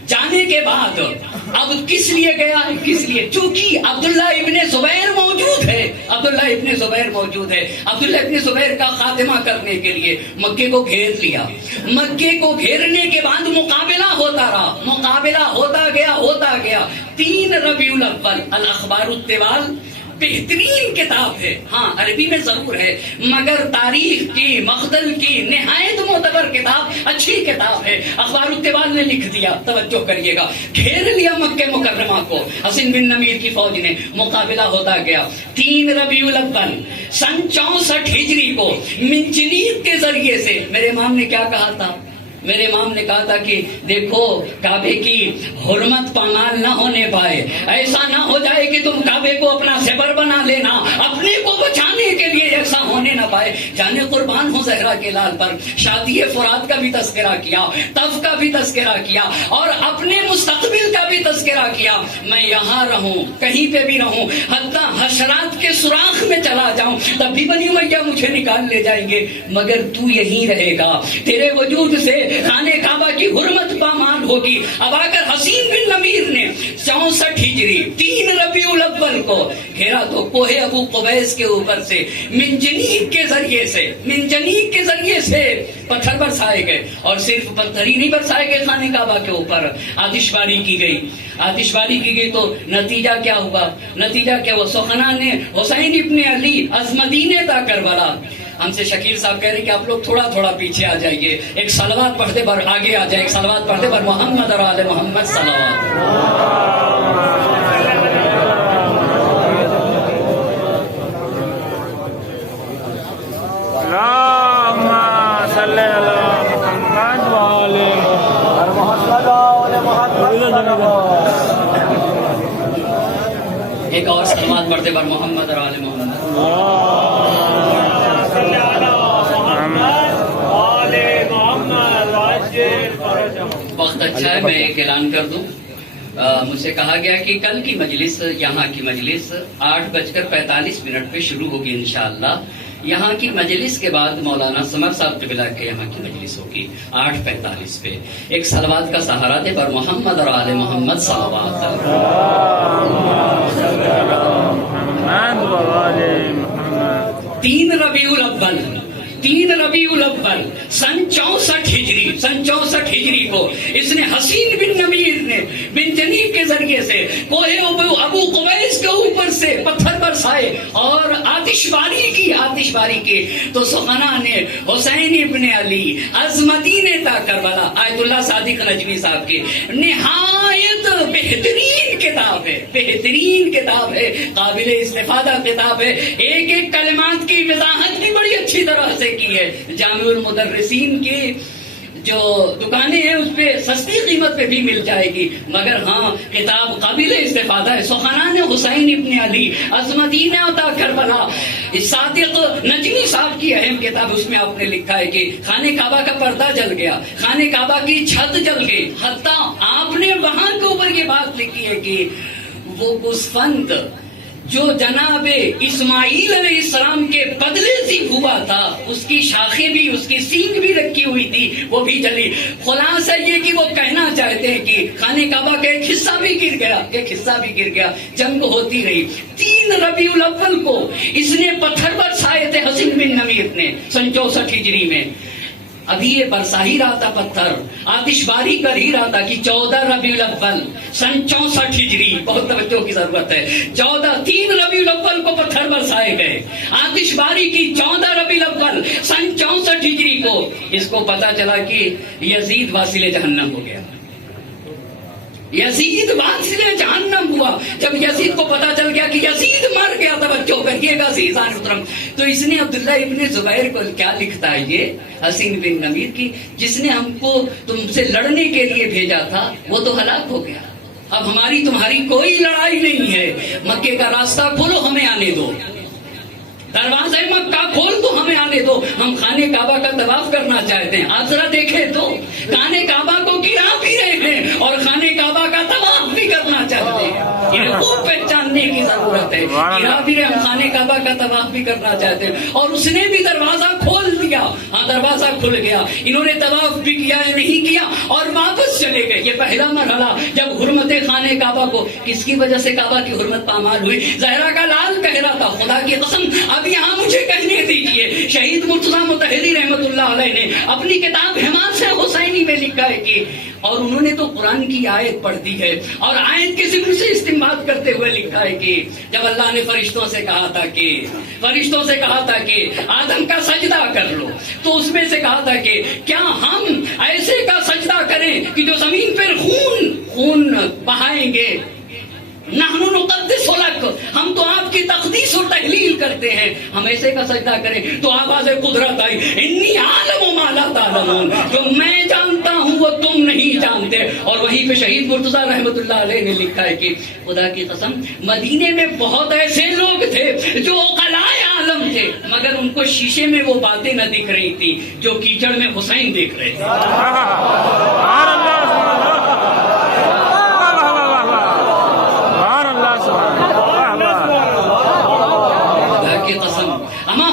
جانے کے بعد اب کس لیے گیا ہے؟ کس لیے؟ چونکہ عبداللہ ابن زبیر موجود ہے. عبداللہ ابن زبیر موجود ہے. عبداللہ ابن زبیر کا خاتمہ کرنے کے لیے مکے کو گھیر لیا. مکے کو گھیرنے کے بعد مقابلہ ہوتا رہا، مقابلہ ہوتا گیا. 3 ربیع الاول، الاخبار الطوال بہترین کتاب ہے. ہاں عربی میں ضرور ہے، مگر تاریخ کی، مخدل کی نہایت معتبر کتاب، اچھی کتاب ہے. اخبار الطوال نے لکھ دیا، توجہ کریے گا. گھیر لیا مکہ مکرمہ کو حسین بن نمیر کی فوج نے. مقابلہ ہوتا گیا. 3 ربیع الاول سن 64 ہجری کو منجنیق کے ذریعے سے میرے امام نے کیا کہا تھا؟ میرے امام نے کہا تھا کہ دیکھو کعبے کی حرمت پامال نہ ہونے پائے، ایسا نہ ہو جائے کہ تم کعبے کو اپنا زیور بنا لینا، اپنے کو بچانے کے لیے ایسا ہونے نہ پائے. جانے قربان ہو زہرا کے لال پر. شادی فرات کا بھی تذکرہ کیا، طف کا بھی تذکرہ کیا، اور اپنے مستقبل کا بھی تذکرہ کیا. میں یہاں رہوں، کہیں پہ بھی رہوں، حتیٰ حشرات کے سوراخ میں چلا جاؤں، تب بھی بنی امیہ مجھے نکال لے جائیں گے، مگر تو یہیں رہے گا. تیرے وجود سے خانہ کعبہ کی حرمت پامال ہوگی. اب آ کر حسین بن نمیر نے 64 ہجری 3 ربیع الاول کو گھیرا تو کوہ ابو قبیس کے اوپر سے منجنیق کے ذریعے سے پتھر برسائے گئے. اور صرف پتھر ہی نہیں برسائے گئے، خانہ کعبہ کے اوپر آتش باری کی گئی. تو نتیجہ کیا ہوا؟ سخنا نے حسین ابن علی از مدینہ تا کربلا. ہم سے شکیل صاحب کہہ رہے ہیں کہ آپ لوگ تھوڑا پیچھے آ جائیے، ایک صلوات پڑھتے پر آگے آ جائے، ایک صلوات پڑھتے پر محمد اور آل محمد صلوات. اللهم صل على محمد وعلى ایک اور صلوات پڑھتے پر محمد اور آل محمد. وقت اچھا ہے، میں ایک اعلان کر دوں. مجھ سے کہا گیا کہ کل کی مجلس، یہاں کی مجلس 8:45 پہ شروع ہوگی انشاءاللہ. یہاں کی مجلس کے بعد مولانا سمر صاحب قبلہ کے یہاں کی مجلس ہوگی 8:45 پہ. ایک صلوات کا سہارا دے پر محمد اور آل محمد صلوات. 3 ربیع الاول سن 64 ہجری کو اس نے حسین بن نمیر نے منجنیق کے ذریعے سے کوہ ابو قبیس کے اوپر سے پتھر برسائے اور آتش باری کی. تو سخنا نے حسین ابن علی از مدینہ تا کربلا، آیت اللہ صادق نجمی صاحب کی نہایت بہترین کتاب ہے، قابل استفادہ کتاب ہے. ایک کلمات کی وضاحت بھی بڑی اچھی طرح سے کی ہے. جامع المدرسین کی جو دکانیں ہیں اس پہ سستی قیمت پہ بھی مل جائے گی، مگر ہاں کتاب قابل استفادہ ہے. سخنان حسین ابن علی از مدینہ تا کربلا، صادق نجمی صاحب کی اہم کتاب. اس میں آپ نے لکھا ہے کہ خانہ کعبہ کا پردہ جل گیا، خانہ کعبہ کی چھت جل گئی، حتیٰ آپ نے وہاں کے اوپر یہ بات لکھی ہے کہ وہ گوسفند جو جناب اسماعیل علیہ السلام کے بدلے سے ہوا تھا، اس کی شاخیں بھی، اس کی سینگ بھی رکھی ہوئی تھی، وہ بھی جلی. خلاصہ یہ کہ وہ کہنا چاہتے ہیں کہ خانہ کعبہ کا ایک حصہ بھی گر گیا. جنگ ہوتی رہی. 3 ربیع الاول کو اس نے پتھر برسائے تھے حسین بن نمیر نے سن 64 ہجری میں. ابھی یہ برسا ہی رہا تھا پتھر، آتش باری کر ہی رہا تھا کہ 14 ربیع الاول سن 64 ہجری، بہت توجہ کی ضرورت ہے. 3 ربیع الاول کو پتھر برسائے گئے، آتش باری کی. 14 ربیع الاول سن 64 ہجری کو اس کو پتا چلا کہ یزید واصل جہنم ہو گیا. یزید واصل جہنم ہوا. جب یزید کو پتا چل گیا کہ یزید مر گیا، توجہ کریے گا عزیزان محترم، تو اس نے عبداللہ ابن زبیر کو کیا لکھتا ہے یہ حسین بن نمیر کی، جس نے ہم کو تم سے لڑنے کے لیے بھیجا تھا وہ تو ہلاک ہو گیا، اب ہماری تمہاری کوئی لڑائی نہیں ہے، مکے کا راستہ کھولو ہمیں آنے دو، دروازہ مکہ کھول دو ہمیں آنے دو، ہم خانے کعبہ کا طواف کرنا چاہتے ہیں. آپ ذرا دیکھیں تو خانے کعبہ کو گرا بھی رہے ہیں اور خانے کعبہ کا طواف بھی کرنا چاہتے ہیں. انہیں خوب پہچاننے کی ضرورت ہے. گرا بھی رہے، ہم خانے کعبہ کا طواف بھی کرنا چاہتے ہیں، اور اس نے بھی دروازہ کھول دیا. ہاں دروازہ کھل گیا، انہوں نے طواف بھی کیا یا نہیں کیا اور واپس چلے گئے. یہ پہلا مرحلہ جب حرمت خانے کعبہ کو، کس کی وجہ سے کعبہ کی حرمت پامال ہوئی؟ زہرا کا لال کہہ رہا تھا خدا کی قسم اب یہاں مجھے کہنے دیجئے، شہید مرتضیٰ مطہری رحمت اللہ علیہ نے اپنی کتاب حماس حسینی میں لکھا ہے کہ، اور انہوں نے تو قرآن کی آیت پڑھ دی ہے اور آیت کے ذکر سے استنباط کرتے ہوئے لکھا ہے کہ جب اللہ نے فرشتوں سے کہا تھا کہ آدم کا سجدہ کر لو، تو اس میں سے کہا تھا کہ کیا ہم ایسے کا سجدہ کریں کہ جو زمین پر خون بہائیں گے؟ نحن نقدس لک، ہم تو آپ کی تقدیس و تحلیل کرتے ہیں، ہم ایسے کا سجدہ کریں. تو آواز قدرت آئی، انی عالم ما لا تعلمون، جو میں جانتا ہوں وہ تم نہیں جانتے. اور وہیں پہ شہید مرتضیٰ رحمت اللہ علیہ نے لکھا ہے کہ خدا کی قسم مدینے میں بہت ایسے لوگ تھے جو عقلائے عالم تھے، مگر ان کو شیشے میں وہ باتیں نہ دکھ رہی تھی جو کیچڑ میں حسین دیکھ رہے تھے.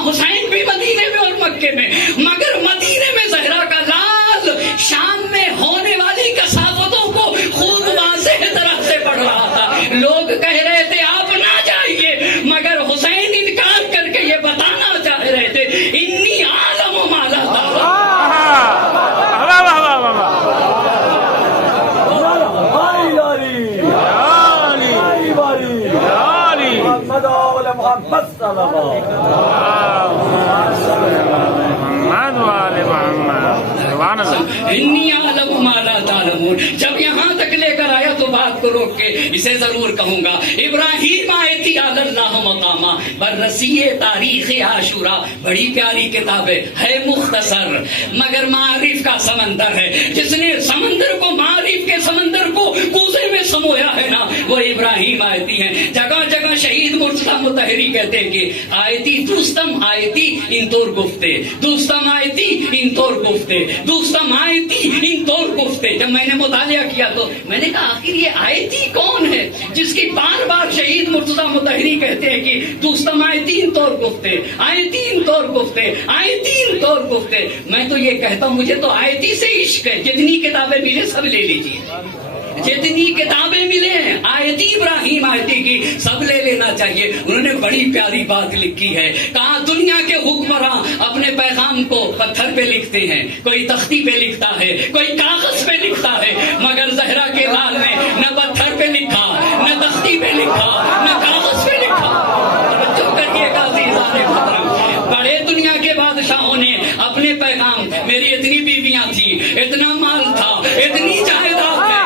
حسین بھی مدینے میں اور مکے میں، مگر مدینے میں زہرا کا لال شام میں ہونے والی کثافتوں کو خوب واضح طرح سے پڑھ رہا تھا. لوگ کہہ رہے تھے آپ نہ جائیے، مگر حسین انکار کر کے یہ بتانا چاہ رہے تھے انی عالم ما لا تعلمون. انی عالم ما لا تعلمون. جب یہاں تک لے کر آیا تو بات کو روک کے اسے ضرور کہوں گا. ابراہیم آیتی علی اللہ مقامہ، بررسی تاریخ عاشورہ، بڑی پیاری کتاب ہے، مختصر مگر معارف کا سمندر ہے. جس نے سمندر کو، معارف کے سمندر کو کوزے میں سمویا ہے نا، وہ ابراہیم آیتی ہیں. جگہ جگہ شہید مرتضیٰ مطہری کہتے ہیں کہ آیتی دوستم آیتی ان طور گفتے، دوستم آیتی ان طور گفتے، دوستم آیتی ان طور گفتے. جب میں نے مطالعہ کیا تو میں نے کہا آخر یہ آیتی کون ہے جس کی بار بار شہید مرتضیٰ مطہری کہتے ہیں کہ دوستم آیتی ان طور گفتے، آیتی ان طور گفتے، آیتی ان طور گفتے. میں تو یہ کہتا ہوں مجھے تو آیتی سے عشق ہے، جتنی کتابیں ملے سب لے لیجیے، جتنی کتابیں ملے آیتی ابراہیم آیتی کی سب لے لینا چاہیے. انہوں نے بڑی پیاری بات لکھی ہے، کہا دنیا کے حکمراں اپنے پیغام کو پتھر پہ لکھتے ہیں، کوئی تختی پہ لکھتا ہے، کوئی کاغذ پہ لکھتا ہے، مگر زہرا کے لال نے نہ پتھر پہ لکھا، نہ تختی پہ لکھا، نہ کاغذ پہ لکھا. توجہ کریے گا عزیزان محترم، بڑے دنیا کے بادشاہوں نے اپنے پیغام، میری اتنی بیویاں تھیں، اتنا مال تھا، اتنی جائیداد ہے،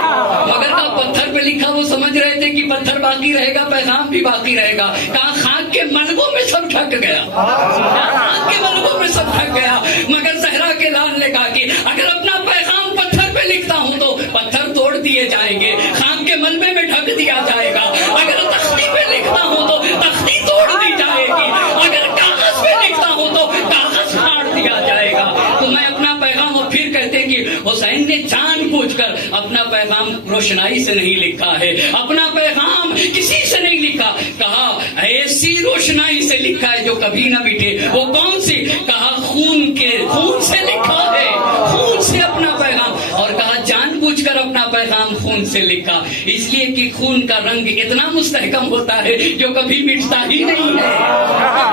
مگر کا پتھر پہ لکھا. وہ سمجھ رہے تھے کہ پتھر باقی رہے گا، پیغام بھی باقی رہے گا. کہا خاک کے ملبوں میں سب ڈھک گیا، خاک کے ملبوں میں سب ڈھک گیا. مگر زہرا کے لال نے کہا کہ اگر اپنا پیغام پتھر پہ لکھتا ہوں تو پتھر توڑ دیے جائیں گے، خاک کے ملبے میں ڈھک دیا جائے گا. اگر تختی پہ لکھتا ہوں تو تختی توڑ دی جائے گی، اگر کاغذ پہ لکھتا ہوں تو کاغذ پھاڑ دیا جائے گا. تو میں اپنا پیغام، اور پھر کہتے کہ حسین نے جان بوجھ کر اپنا پیغام روشنائی سے نہیں لکھا ہے، اپنا پیغام کسی سے نہیں لکھا. کہا ایسی روشنائی سے لکھا ہے جو کبھی نہ مٹے. وہ کون سی؟ کہا خون سے لکھا ہے، خون سے اپنا پیغام. اور کہا جان بوجھ کر اپنا پیغام خون سے لکھا، اس لیے کہ خون کا رنگ اتنا مستحکم ہوتا ہے جو کبھی مٹتا ہی نہیں ہے،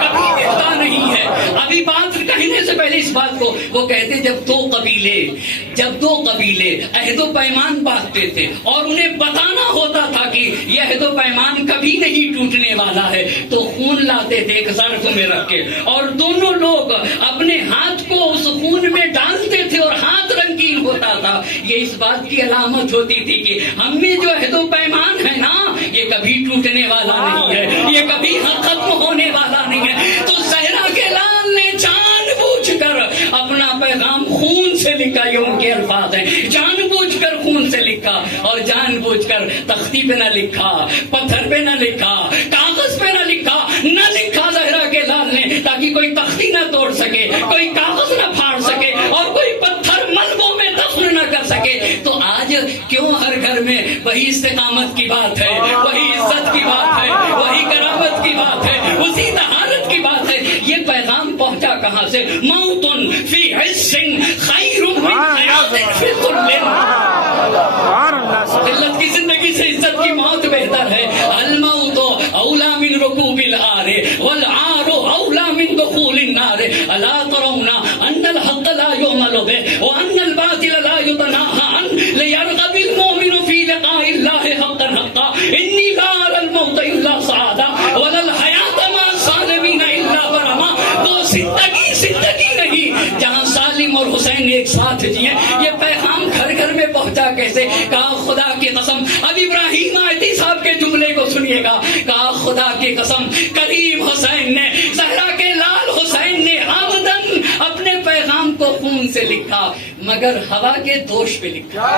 کبھی مٹتا نہیں ہے. ابھی بات کہنے سے پہلے اس بات کو وہ کہتے جب دو قبیلے عہد و پیمان باندھتے تھے اور انہیں بتانا ہوتا تھا کہ یہ عہد و پیمان کبھی نہیں ٹوٹنے والا ہے، تو خون لاتے تھے ایک ظرف میں رکھ کے، اور دونوں لوگ اپنے ہاتھ کو اس خون میں ڈالتے تھے اور ہاتھ رنگین ہوتا تھا. یہ اس بات کی علامت ہوتی تھی کہ ہم میں جو عہد و پیمان ہے نا یہ کبھی ٹوٹنے والا نہیں ہے، یہ کبھی ختم ہونے والا نہیں ہے۔ تو زہرا کے لال نے جان بوجھ کر اپنا پیغام خون سے لکھا، یہ ان کے الفاظ ہیں، جان بوجھ کر خون سے لکھا، اور جان بوجھ کر تختی پہ نہ لکھا، پتھر پہ نہ لکھا، کاغذ پہ نہ لکھا، نہ لکھا زہرا کے لال نے تاکہ کوئی تختی نہ توڑ سکے، کوئی کاغذ نہ پھاڑ سکے، اور کوئی پتھر ملبوں میں دفن نہ کر سکے۔ تو آج کیوں ہر گھر میں وہی استقامت کی بات ہے، وہی عزت کی بات ہے، وہی کرامت کی بات ہے، اسی طہارت کی بات ہے؟ یہ پیغام پہنچا کہاں سے؟ موت فی عز خیر من حیات فی ذل۔ ذلت کی زندگی سے عزت کی موت بہتر ہے۔ الموت اولا من رکوب العار والعار اولا من دخول النار الا ترون ان الحق لا يعمل به وان الباطل لا يتناهى عنه ليرغب المؤمن في لقاء الله حقا حقا اني لا ارى الموت الا سعادا ولا الحیات مع الظالمین الا برما۔ وہ زندگی نہیں جہاں سالم اور حسین ایک ساتھ جیے۔ یہ پیغام گھر گھر میں پہنچا کیسے؟ کہا خدا کی قسم، اب ابراہیم آیتی صاحب کے جملے کو سنیے گا، کہا خدا کی قسم کریم حسین نے، زہرا کے لال حسین نے آمدن اپنے پیغام کو خون سے لکھا مگر ہوا کے دوش پہ لکھا۔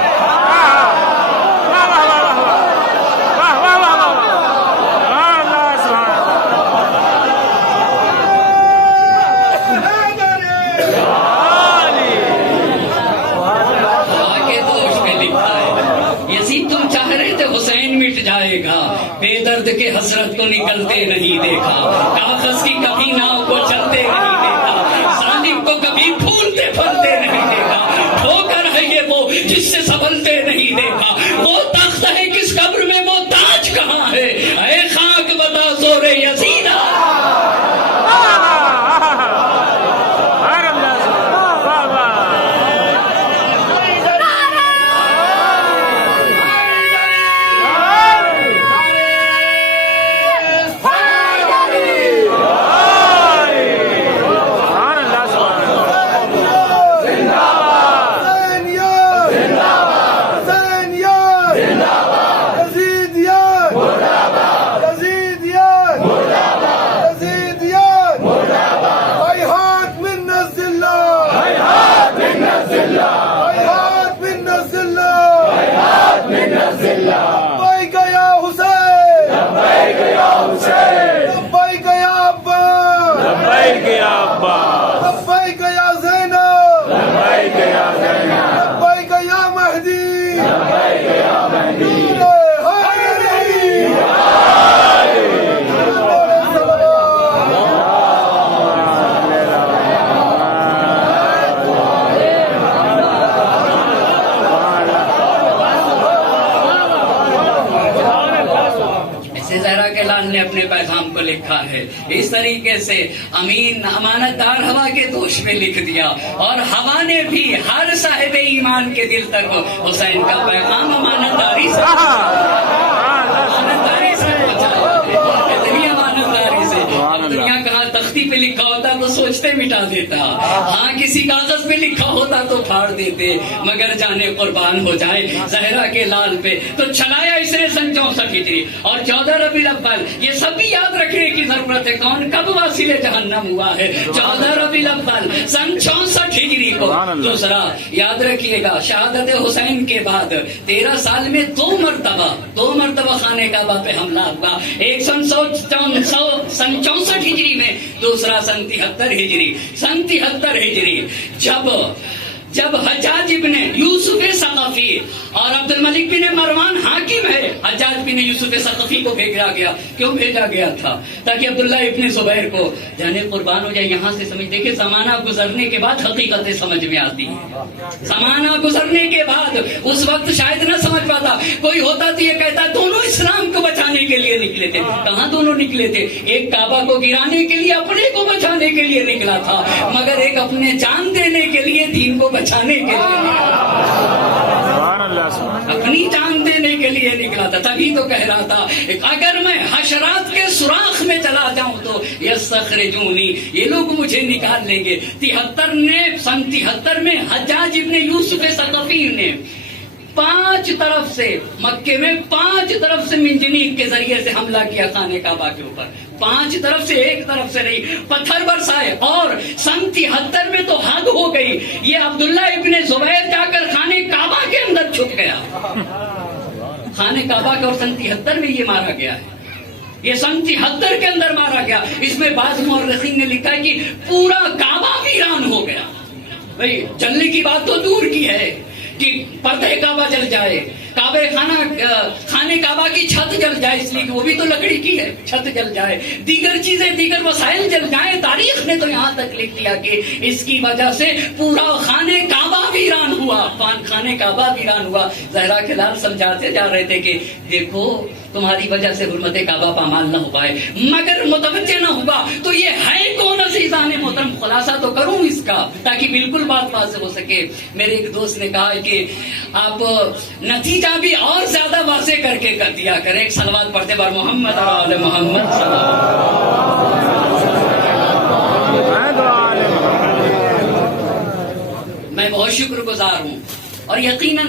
جائے گا بے درد کے حسرت کو نکلتے نہیں دیکھا، کاغذ کی کبھی ناؤ کو چلتے نہیں دیکھا، ظالم کو کبھی پھولتے پھلتے نہیں دیکھا، ٹھوکر ہے یہ وہ جس سے سنبھلتے نہیں دیکھا، وہ تخت ہے کس قبر میں، وہ تاج کہاں ہے، اے خاک بتا زور یزیدہ۔ نے اپنے پیغام کو لکھا ہے اس طریقے سے، امین امانت دار ہوا کے دوش میں لکھ دیا، اور ہوا نے بھی ہر صاحب ایمان کے دل تک حسین کا پیغام امانت داری سے دنیا کہاں تختی پہ لکھا ہوتا تو سوچتے مٹا دیتا، ہاں کسی کاغذ پہ لکھا ہوتا تو پھاڑ دیتے، مگر جانے قربان ہو جائے زہرا کے لال پہ تو چلایا اس نے سن 64 ہجری اور 14 ربیع الاول۔ یہ سب بھی یاد رکھنے کی ضرورت ہے کون کب واصل جہنم ہوا ہے، 14 ربیع الاول سن 64 ہجری کو۔ دوسرا یاد رکھیے گا، شہادت حسین کے بعد 13 سال میں دو مرتبہ خانہ کعبہ پہ حملہ ہوا، ایک سن 64 ہجری میں، دوسرا سن 73 ہجری۔ سن 73 ہجری جب حجاج ابن یوسف ثقفی اور عبد الملک بن مروان حاکم ہے، حجاج بن یوسف ثقفی کو بھیجا گیا۔ کیوں بھیجا گیا تھا؟ تاکہ عبداللہ ابن زبیر کو جانے قربان ہو جائے۔ یہاں سے سمجھ دیکھیں، زمانہ گزرنے کے بعد حقیقتیں سمجھ میں آتی ہیں، زمانہ گزرنے کے بعد اس وقت شاید نہ سمجھ پاتا، کوئی ہوتا تو یہ کہتا دونوں اسلام کو بچانے کے لیے نکلے تھے۔ کہاں دونوں نکلے تھے؟ ایک کعبہ کو گرانے کے لیے، اپنے کو بچانے کے لیے نکلا تھا، مگر ایک اپنے جان دینے کے لیے دین کو بچانے کے لیے سبحان اللہ سبحان اپنی جان دینے کے لیے نکلا تھا. تبھی تو کہہ رہا تھا اگر میں حشرات کے سوراخ میں چلا جاؤں تو یستخرجونی، یہ لوگ مجھے نکال لیں گے. 73 میں حجاج ابن یوسف ثقفی نے 5 طرف سے مکے میں 5 طرف سے منجنیق کے ذریعے سے حملہ کیا خانہ کعبہ کے اوپر. 5 طرف سے، ایک طرف سے نہیں، پتھر برسائے. اور 73 میں تو حد ہو گئی. یہ عبداللہ ابن زبیر جا کر خانہ کعبہ کے اندر چھپ گیا. خانہ کعبہ کے، اور 73 میں یہ مارا گیا ہے. یہ 73 کے اندر مارا گیا. اس میں بعض مورخین نے لکھا ہے کہ پورا کعبہ ویران ہو گیا. بھئی جلنے کی بات تو دور کی ہے کہ پردہ کعبہ جل جائے، خانہ کعبہ کی چھت جل جائے، اس لیے کہ وہ بھی تو لکڑی کی ہے، چھت جل جائے، دیگر چیزیں، دیگر وسائل جل جائیں. تاریخ نے تو یہاں تک لکھ دیا کہ اس کی وجہ سے پورا خانہ کعبہ ویران ہوا. خانہ کعبہ ویران ہوا. زہرا کے لال سمجھاتے جا رہے تھے کہ دیکھو تمہاری وجہ سے حرمت کعبہ پامال نہ ہو پائے، مگر متوجہ نہ ہوا تو یہ ہے کون عزیزان محترم. خلاصہ تو کروں اس کا تاکہ بالکل بات واضح ہو سکے. میرے ایک دوست نے کہا کہ آپ نتیجہ بھی اور زیادہ واضح کر کے کر دیا کریں. ایک صلوات پڑھتے بار محمد اور آل محمد صلی اللہ. میں بہت شکر گزار ہوں، اور یقیناً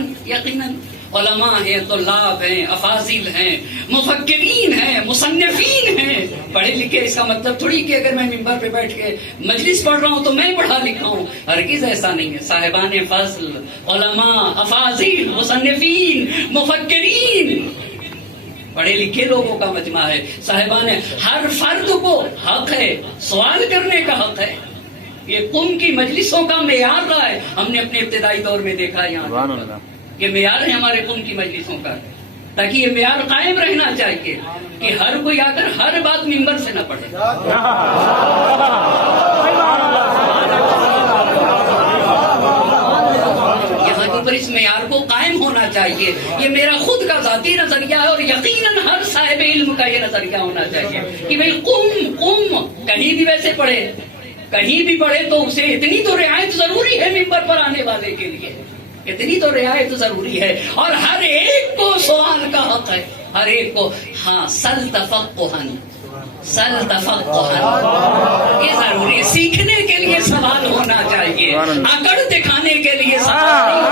علماء ہیں، طلاب ہیں، افاضل ہیں، مفکرین ہیں، مصنفین ہیں، پڑھے لکھے. اس کا مطلب تھوڑی کہ اگر میں ممبر پہ بیٹھ کے مجلس پڑھ رہا ہوں تو میں پڑھا لکھا ہوں. ہرگز ایسا نہیں ہے. صاحبان فضل، علماء، افاضل، مصنفین، مفکرین، پڑھے لکھے لوگوں کا مجمع ہے. صاحبان، ہر فرد کو حق ہے سوال کرنے کا حق ہے. یہ قوم کی مجلسوں کا معیار رہا ہے. ہم نے اپنے ابتدائی دور میں دیکھا یہاں یہ معیار ہے ہمارے قوم کی مجلسوں کا، تاکہ یہ معیار قائم رہنا چاہیے کہ ہر کوئی آ کر ہر بات ممبر سے نہ پڑھے. یہاں کے اوپر اس معیار کو قائم ہونا چاہیے. یہ میرا خود کا ذاتی نظریہ ہے، اور یقیناً ہر صاحب علم کا یہ نظریہ ہونا چاہیے کہ بھئی قوم کہیں بھی ویسے پڑھے، کہیں بھی پڑھے تو اسے اتنی تو رعایت ضروری ہے ممبر پر آنے والے کے لیے، اتنی تو رعایت ضروری ہے. اور ہر ایک کو سوال کا حق ہے، ہر ایک کو. ہاں سل تفقہن، یہ ضروری ہے. سیکھنے کے لیے سوال ہونا چاہیے، اکڑ دکھانے کے لیے سوال نہیں.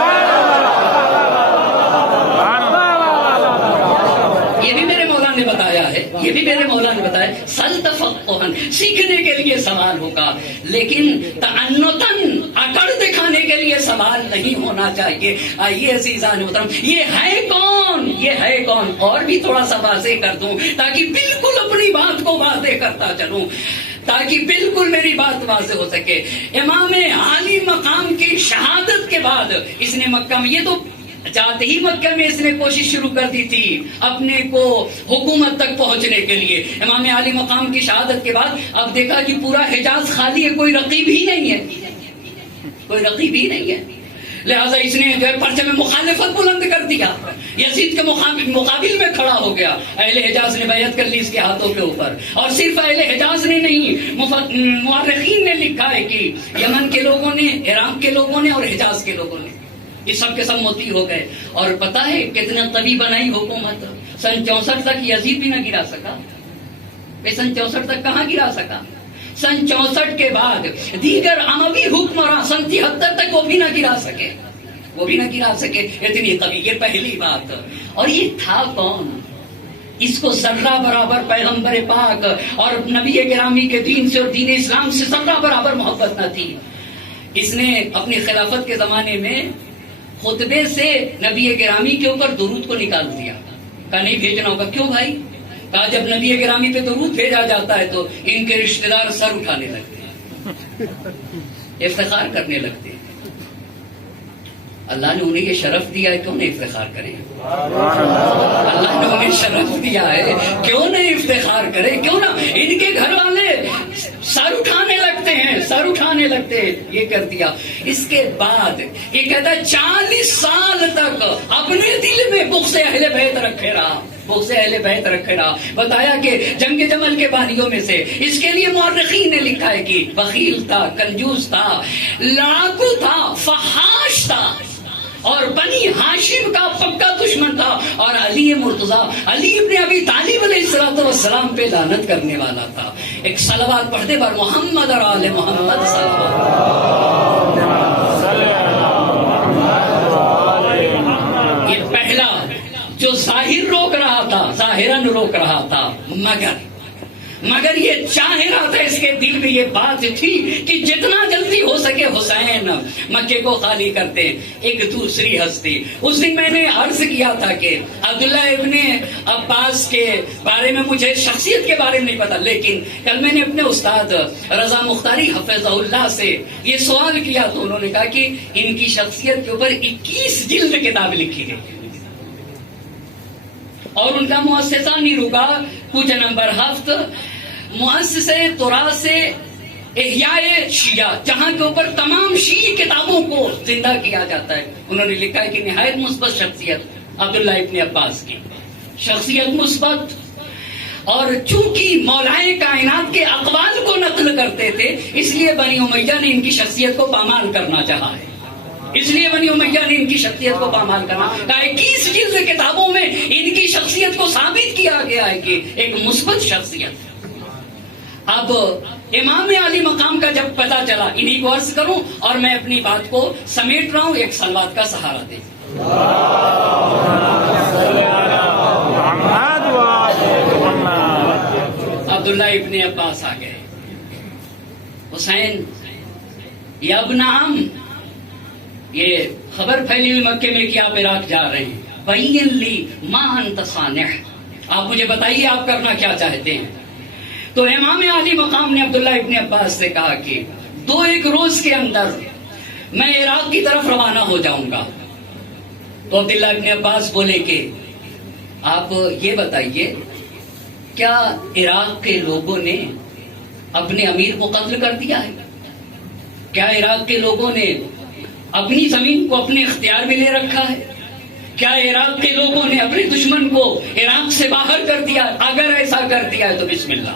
یہ بھی میرے مولا نے بتایا ہے، یہ بھی میرے مولا نے بتایا. سل تفقہن، سیکھنے کے لیے سوال ہوگا، لیکن تعنتاً اکڑ دکھانے کے لیے سوال نہیں ہونا چاہیے. آئیے عزیزان محترم، یہ ہے کون، یہ ہے کون، اور بھی تھوڑا سا واضح کر دوں تاکہ بالکل اپنی بات کو واضح کرتا چلوں، تاکہ بالکل میری بات واضح ہو سکے. امام عالی مقام کی شہادت کے بعد اس نے مکہ میں، یہ تو جاتے ہی مکہ میں اس نے کوشش شروع کر دی تھی اپنے کو حکومت تک پہنچنے کے لیے. امام عالی مقام کی شہادت کے بعد اب دیکھا کہ پورا حجاز خالی ہے، کوئی رقیب ہی نہیں ہے، کوئی رقیب ہی نہیں ہے. لہذا اس نے جو ہے پرچم مخالفت بلند کر دیا، یزید کے مقابل میں کھڑا ہو گیا. اہل حجاز نے بیعت کر لی اس کے ہاتھوں کے اوپر. اور صرف اہل حجاز نے نہیں، مورخین نے لکھا ہے کہ یمن کے لوگوں نے، عراق کے لوگوں نے، اور حجاز کے لوگوں نے، یہ سب کے سب موتی ہو گئے. اور پتہ ہے کتنا قوی بنائی حکومت. سن 64 تک یزید بھی نہ گرا سکا. سن 64 تک کہاں گرا سکا؟ سن 64 کے بعد دیگر اموی حکمراں سن 73 تک وہ بھی نہ گرا سکے، وہ بھی نہ گرا سکے. اتنی قوی، یہ پہلی بات. اور یہ تھا کون؟ اس کو ذرہ برابر پیغمبر پاک اور نبی گرامی کے دین سے اور دین اسلام سے ذرہ برابر محبت نہ تھی. اس نے اپنی خلافت کے زمانے میں خطبے سے نبی گرامی کے اوپر درود کو نکال دیا. کہا نہیں بھیجنا ہوگا. کیوں بھائی؟ کہا جب نبی گرامی پہ درود بھیجا جاتا ہے تو ان کے رشتہ دار سر اٹھانے لگتے ہیں، افتخار کرنے لگتے ہیں. اللہ نے انہیں یہ شرف دیا ہے، کیوں نہیں افتخار کریں؟ اللہ نے انہیں شرف دیا ہے، کیوں نہیں افتخار کریں؟ کیوں نہ ان کے گھر والے سر اٹھانے لگتے ہیں، سر اٹھانے لگتے ہیں. یہ کر دیا. اس کے بعد یہ کہتا ہے 40 سال تک اپنے دل میں بغض اہل بیت رکھے رہا. بغض اہل بیت رکھے رہا. بتایا کہ جنگ جمل کے باریوں میں سے اس کے لیے مورخین نے لکھا ہے کہ بخیل تھا، کنجوس تھا، لڑاکو تھا، فحاش تھا اور بنی ہاشم کا پکا دشمن تھا، اور علی مرتضیٰ علی ابن ابی طالب علیہ السلام پہ لعنت کرنے والا تھا. ایک صلوات پڑھتے بار محمد اور آل محمد صلوات. یہ پہلا جو ظاہر روک رہا تھا، ظاہراً روک رہا تھا، مگر یہ چاہ رہا تھا، اس کے دل میں یہ بات تھی کہ جتنا جلدی ہو سکے حسین مکے کو خالی کرتے. ایک دوسری ہستی، اس دن میں نے عرض کیا تھا کہ عبداللہ ابن عباس کے بارے میں مجھے شخصیت کے بارے میں نہیں پتا، لیکن کل میں نے اپنے استاد رضا مختاری حفظہ اللہ سے یہ سوال کیا تو انہوں نے کہا کہ ان کی شخصیت کے اوپر 21 جلد کتاب لکھی گئی اور ان کا مؤسسہ نیروگا کچھ نمبر 7 مؤسسہ تراث احیاء شیعہ، جہاں کے اوپر تمام شیعی کتابوں کو زندہ کیا جاتا ہے. انہوں نے لکھا ہے کہ نہایت مثبت شخصیت عبداللہ ابن عباس کی، شخصیت مثبت، اور چونکہ مولائے کائنات کے اقوال کو نقل کرتے تھے اس لیے بنی امیہ نے ان کی شخصیت کو پامال کرنا چاہا ہے. اس لیے بنی امیہ نے ان کی شخصیت کو پامال کرنا کہا. 21 جلد کتابوں میں ان کی شخصیت کو ثابت کیا گیا ہے کہ ایک مثبت شخصیت. اب امام علی مقام کا جب پتہ چلا، انہی کو عرض کروں اور میں اپنی بات کو سمیٹ رہا ہوں، ایک صلوات کا سہارا دے. عبداللہ ابن عباس آ گئے. حسین یا ابن عم، یہ خبر پھیلی ہوئی مکے میں کہ آپ عراق جا رہے ہیں. بین لی ما انت صانع، آپ مجھے بتائیے آپ کرنا کیا چاہتے ہیں. تو امام علی مقام نے عبداللہ ابن عباس سے کہا کہ 2-1 روز کے اندر میں عراق کی طرف روانہ ہو جاؤں گا. تو عبداللہ ابن عباس بولے کہ آپ یہ بتائیے کیا عراق کے لوگوں نے اپنے امیر کو قتل کر دیا ہے؟ کیا عراق کے لوگوں نے اپنی زمین کو اپنے اختیار میں لے رکھا ہے؟ کیا عراق کے لوگوں نے اپنے دشمن کو عراق سے باہر کر دیا؟ اگر ایسا کر دیا ہے تو بسم اللہ،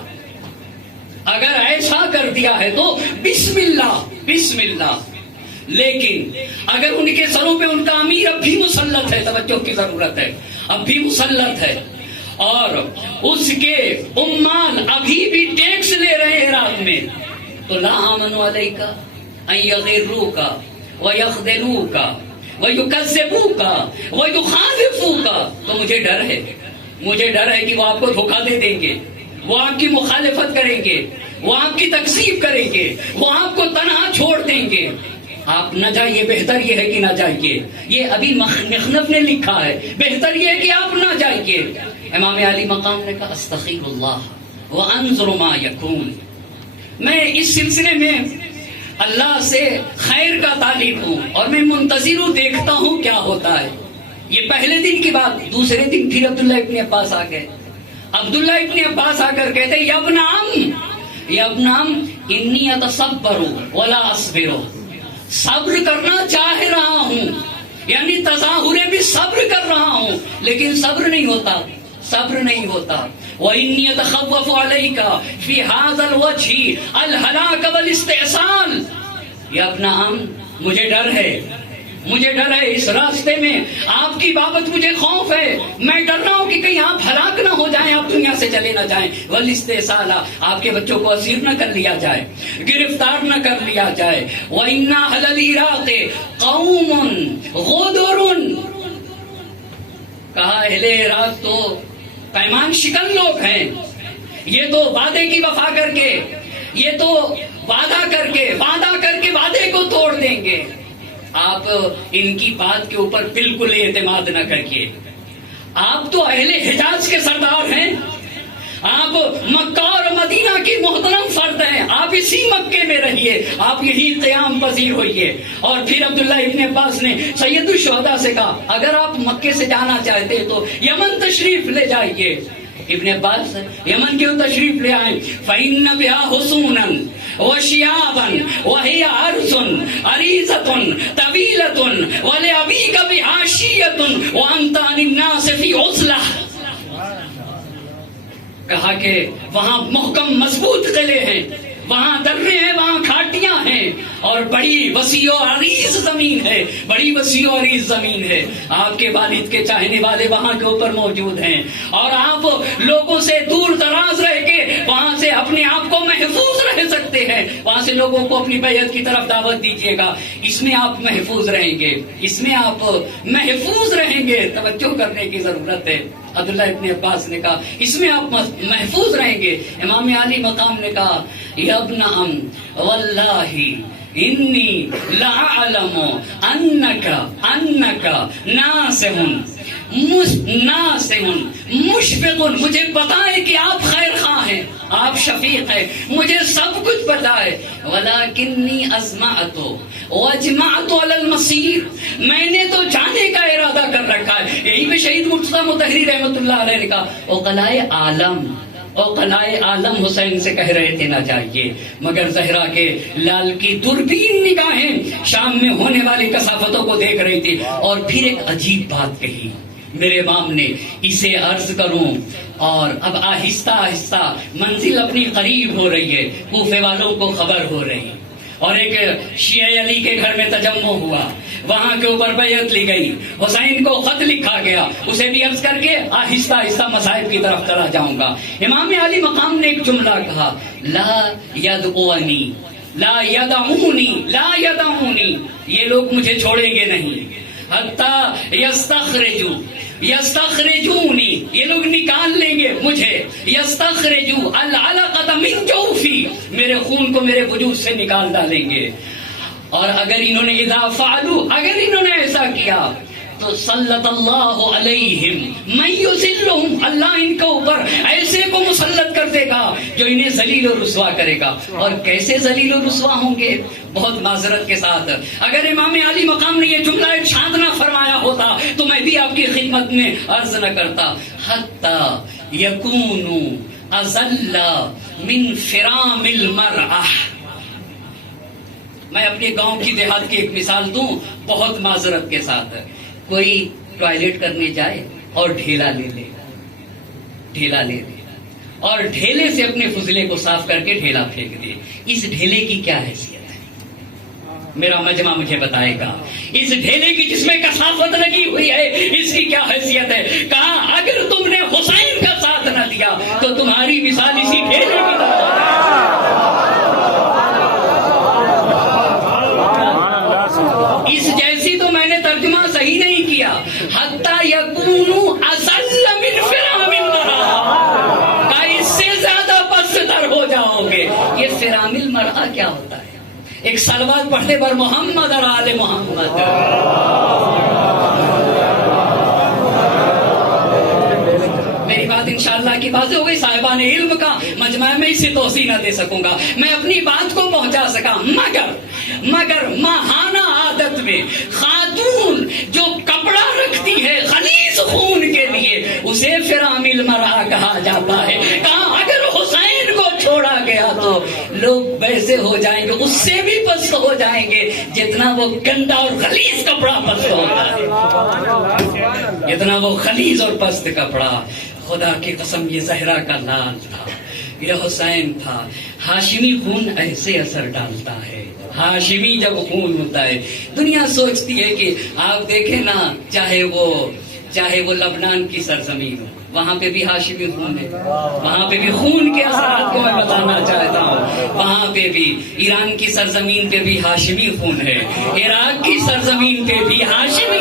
اگر ایسا کر دیا ہے تو بسم اللہ بسم اللہ. لیکن اگر ان کے سروں پہ ان کا امیر اب بھی مسلط ہے، توجہ کی ضرورت ہے، اب بھی مسلط ہے، اور اس کے عمال ابھی بھی ٹیکس لے رہے ہیں عراق میں، تو لا آمنوا علیک ان یغروک ویخذلوک ویکذبوک ویخالفوک. تو مجھے ڈر ہے کہ وہ آپ کو دھوکہ دے دیں گے، وہ آپ کی مخالفت کریں گے، وہ آپ کی تکذیب کریں گے، وہ آپ کو تنہا چھوڑ دیں گے. آپ نہ جائیے، بہتر یہ ہے کہ نہ جائیے. یہ ابھی مخنف نے لکھا ہے، بہتر یہ ہے کہ آپ نہ جائیے. امام علی مقام نے کہا استغفر اللہ وانظر ما یکون. میں اس سلسلے میں اللہ سے خیر کا طالب ہوں اور میں منتظر ہوں، دیکھتا ہوں کیا ہوتا ہے. یہ پہلے دن کی بات. دوسرے دن پھر عبداللہ ابن عباس آ گئے. عبداللہ ابن عباس آ کر کہتے یا ابن عم انی اتصبر ولا اصبر. صبر کرنا چاہ رہا ہوں، یعنی تظاہرے بھی صبر کر رہا ہوں، لیکن صبر نہیں ہوتا. وَإِنِّي أَتَخَوَّفُ عَلَيْكَ فِي هَذَا الْوَجْهِ الْهَلَاكَ وَالِاسْتِعْصَالَ. یا ابن عم مجھے ڈر ہے اس راستے میں، آپ کی بابت مجھے خوف ہے. میں ڈر رہا ہوں کہ کہیں آپ ہلاک نہ ہو جائیں، آپ دنیا سے چلے نہ جائیں. والاستئصال، آپ کے بچوں کو اسیر نہ کر لیا جائے، گرفتار نہ کر لیا جائے. وَإِنَّ أَهْلَ الْعِرَاقِ قَوْمٌ غُدُرٌ. کہا اہل عراق تو پیمان شکن لوگ ہیں، یہ تو وعدے کی وفا کر کے، یہ تو وعدہ کر کے وعدے کو توڑ دیں گے. آپ ان کی بات کے اوپر بالکل اعتماد نہ کریے. آپ تو اہل حجاز کے سردار ہیں، آپ مکہ اور مدینہ کی محترم فرد ہیں، آپ اسی مکے میں رہیے، آپ یہی قیام پذیر ہوئیے. اور پھر عبداللہ ابن عباس نے سید الشہداء سے کہا اگر آپ مکے سے جانا چاہتے تو یمن تشریف لے جائیے. ابن عباس یمن کیوں تشریف لے آئے؟ فَإِنَّ بِهَا حُصُونًا وَشِيَابًا وَهِيَ عَرْضٌ عَرِيضَةٌ طَوِيلَةٌ وَلِأَبِيكَ بِهَا شِيَّةٌ وَأَنْتَ عَنِ النَّاسِ فِي عُزْلَةٍ. کہا کہ وہاں محکم مضبوط قلعے ہیں، وہاں درے ہیں، وہاں کھاٹیاں ہیں، اور بڑی وسیع و عریض زمین ہے، بڑی وسیع و عریض زمین ہے. آپ کے والد کے چاہنے والے وہاں کے اوپر موجود ہیں، اور آپ لوگوں سے دور دراز رہ کے وہاں سے اپنے آپ کو محفوظ رہ سکتے ہیں. وہاں سے لوگوں کو اپنی بیعت کی طرف دعوت دیجیے گا. اس میں آپ محفوظ رہیں گے، اس میں آپ محفوظ رہیں گے. توجہ کرنے کی ضرورت ہے. عبداللہ ابن عباس نے کہا اس میں آپ محفوظ رہیں گے. امام علی مقام نے کہا یا ابن ام واللہ انی لأعلم انک ناصح مشفق، مجھے پتا ہے کہ آپ خیر خواہ ہیں، آپ شفیق ہیں، مجھے سب کچھ پتا ہے. ولکنی ازمعت واجمعت علی المصیر، میں نے تو جانے کا ارادہ کر رکھا ہے. یہی پہ شہید مرتضیٰ مطہری رحمۃ اللہ علیہ نے کہا عقلائے عالم حسین سے کہہ رہے تھے نہ جائیے، مگر زہرا کے لال کی دوربین نگاہیں شام میں ہونے والی کثافتوں کو دیکھ رہی تھی. اور پھر ایک عجیب بات کہی میرے امام نے، اسے عرض کروں. اور اب آہستہ آہستہ منزل اپنی قریب ہو رہی ہے، کوفے والوں کو خبر ہو رہی، اور ایک شیعہ علی کے گھر میں تجمع ہوا، وہاں کے اوپر بیعت لی گئی، حسین کو خط لکھا گیا. اسے بھی عرض کر کے آہستہ آہستہ مصائب کی طرف چلا جاؤں گا. امام علی مقام نے ایک جملہ کہا لا یدعونی لا یدعونی لا یدعونی، یہ لوگ مجھے چھوڑیں گے نہیں. حتی یستخرجونی، یہ لوگ نکال لیں گے مجھے. یستخرجو العلقۃ من جوفی، میرے خون کو میرے وجود سے نکال ڈالیں گے. اور اگر انہوں نے اذا فعلوا، اگر انہوں نے ایسا کیا تو سلط اللہ علیہم من یذلہم، اللہ ان کے اوپر ایسے کو مسلط کر دے گا جو انہیں ذلیل و رسوا کرے گا. اور کیسے ذلیل و رسوا ہوں گے؟ بہت معذرت کے ساتھ، اگر امام علی مقام نے یہ جملہ ارشاد نہ فرمایا ہوتا تو میں بھی آپ کی خدمت میں عرض نہ کرتا. حتی یکونوا اذل من فرام المرأة. میں اپنے گاؤں کی دیہات کی ایک مثال دوں بہت معذرت کے ساتھ. کوئی ٹوائلٹ کرنے جائے اور ڈھیلا لے لے اور ڈھیلے سے اپنے فضلے کو صاف کر کے ڈھیلا پھینک دے. اس ڈھیلے کی کیا حیثیت ہے؟ میرا مجمع مجھے بتائے گا. اس ڈھیلے کی جس میں کثافت لگی ہوئی ہے اس کی کیا حیثیت ہے؟ کہا اگر تم نے حسین کا ساتھ نہ دیا تو تمہاری مثال اسی ڈھیلے کی اس جیسی. تو میں نے ترجمہ صحیح نہیں کیا. حتی یکونوا اذل من فرام المرأة، کا اس سے زیادہ پست تر ہو جاؤ گے. یہ فرام المرأة کیا ہوتا ہے؟ ایک صلوات پڑھنے پر محمد اور آل محمد. میری بات انشاءاللہ کی باتیں ہو گئی. صاحبان علم کا مجمع میں اسے توضیح نہ دے سکوں گا، میں اپنی بات کو پہنچا سکا. مگر ماہانہ عادت میں خاتون جو کپڑا رکھتی ہے خلیص خون کے لیے اسے فرام المرأة کہا جاتا ہے. کہاں اگر حسین کو چھوڑا گیا تو لوگ ویسے ہو جائیں گے، اس سے بھی پست ہو جائیں گے جتنا وہ گندا اور خلیص کپڑا پست ہوتا ہے، جتنا وہ خلیص اور پست کپڑا. خدا کی قسم یہ زہرا کا لال تھا، یہ حسین تھا. ہاشمی خون ایسے اثر ڈالتا ہے. ہاشمی جب خون ہوتا ہے دنیا سوچتی ہے کہ آپ دیکھیں نا، چاہے وہ لبنان کی سرزمین ہو، وہاں پہ بھی ہاشمی خون ہے، وہاں پہ بھی خون کے اثرات کو میں بتانا چاہتا ہوں. وہاں پہ بھی ایران کی سرزمین پہ بھی ہاشمی خون ہے، عراق کی سرزمین پہ بھی ہاشمی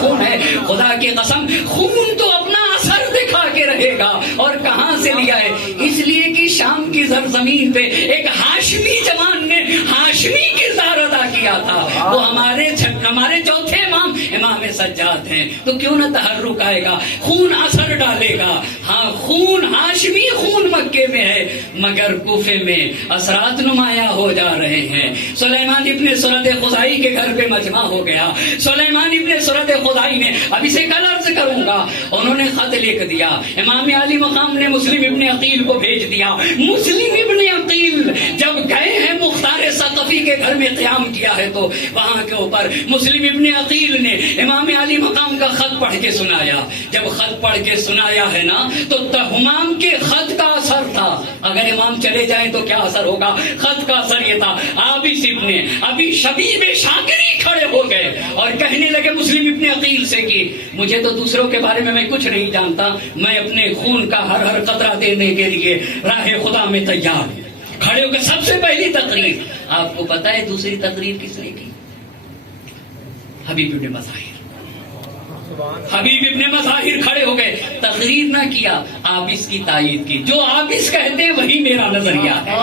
خون ہے. خدا کی قسم خون تو اپنا اثر دکھا کے رہے گا. اور کہاں سے لیا ہے؟ اس لیے کہ شام کی سرزمین پہ ایک ہاشمی جوان نے ہاشمی کردار ادا کیا تھا. وہ ہمارے چوتھے امام سجاد ہیں. تو کیوں نہ تحرک آئے گا، خون اثر ڈالے گا. ہاں خون ہاشمی خون مکے میں ہے، مگر کوفے میں اثرات نمایاں ہو جا رہے ہیں. سلیمان ابن سرد خزائی کے گھر پہ مجمع ہو گیا. سلیمان ابن سرد خزائی نے، اب اسے کل عرض کروں گا، انہوں نے خط لکھ دیا. امام علی مقام نے مسلم ابن عقیل کو بھیج دیا. مسلم ابن عقیل جب گئے ہیں مختار ثقفی علی کے گھر میں قیام کیا ہے تو وہاں کے اوپر مسلم ابن عقیل نے امام علی مقام کا خط پڑھ کے سنایا. جب خط پڑھ کے سنایا ہے نا تو امام کے خط کا اثر تھا. اگر امام چلے جائیں تو کیا اثر ہوگا؟ خط کا اثر یہ تھا. عابس ابن ابی شبیب شاکری کھڑے ہو گئے اور کہنے لگے مسلم ابن عقیل سے کہ مجھے تو دوسروں کے بارے میں کچھ نہیں جانتا, میں اپنے خون کا ہر ہر قطرہ دینے کے لیے راہ خدا میں تیار ہوں. کھڑے ہو کے سب سے پہلی تقریر, آپ کو پتا ہے دوسری تقریر کس نے کی؟ حبیب ابن مظاہر. حبیب ابن مظاہر کھڑے ہو گئے, تقریر نہ کیا, عابس کی تائید کی. جو عابس کہتے ہیں وہی میرا نظریہ ہے,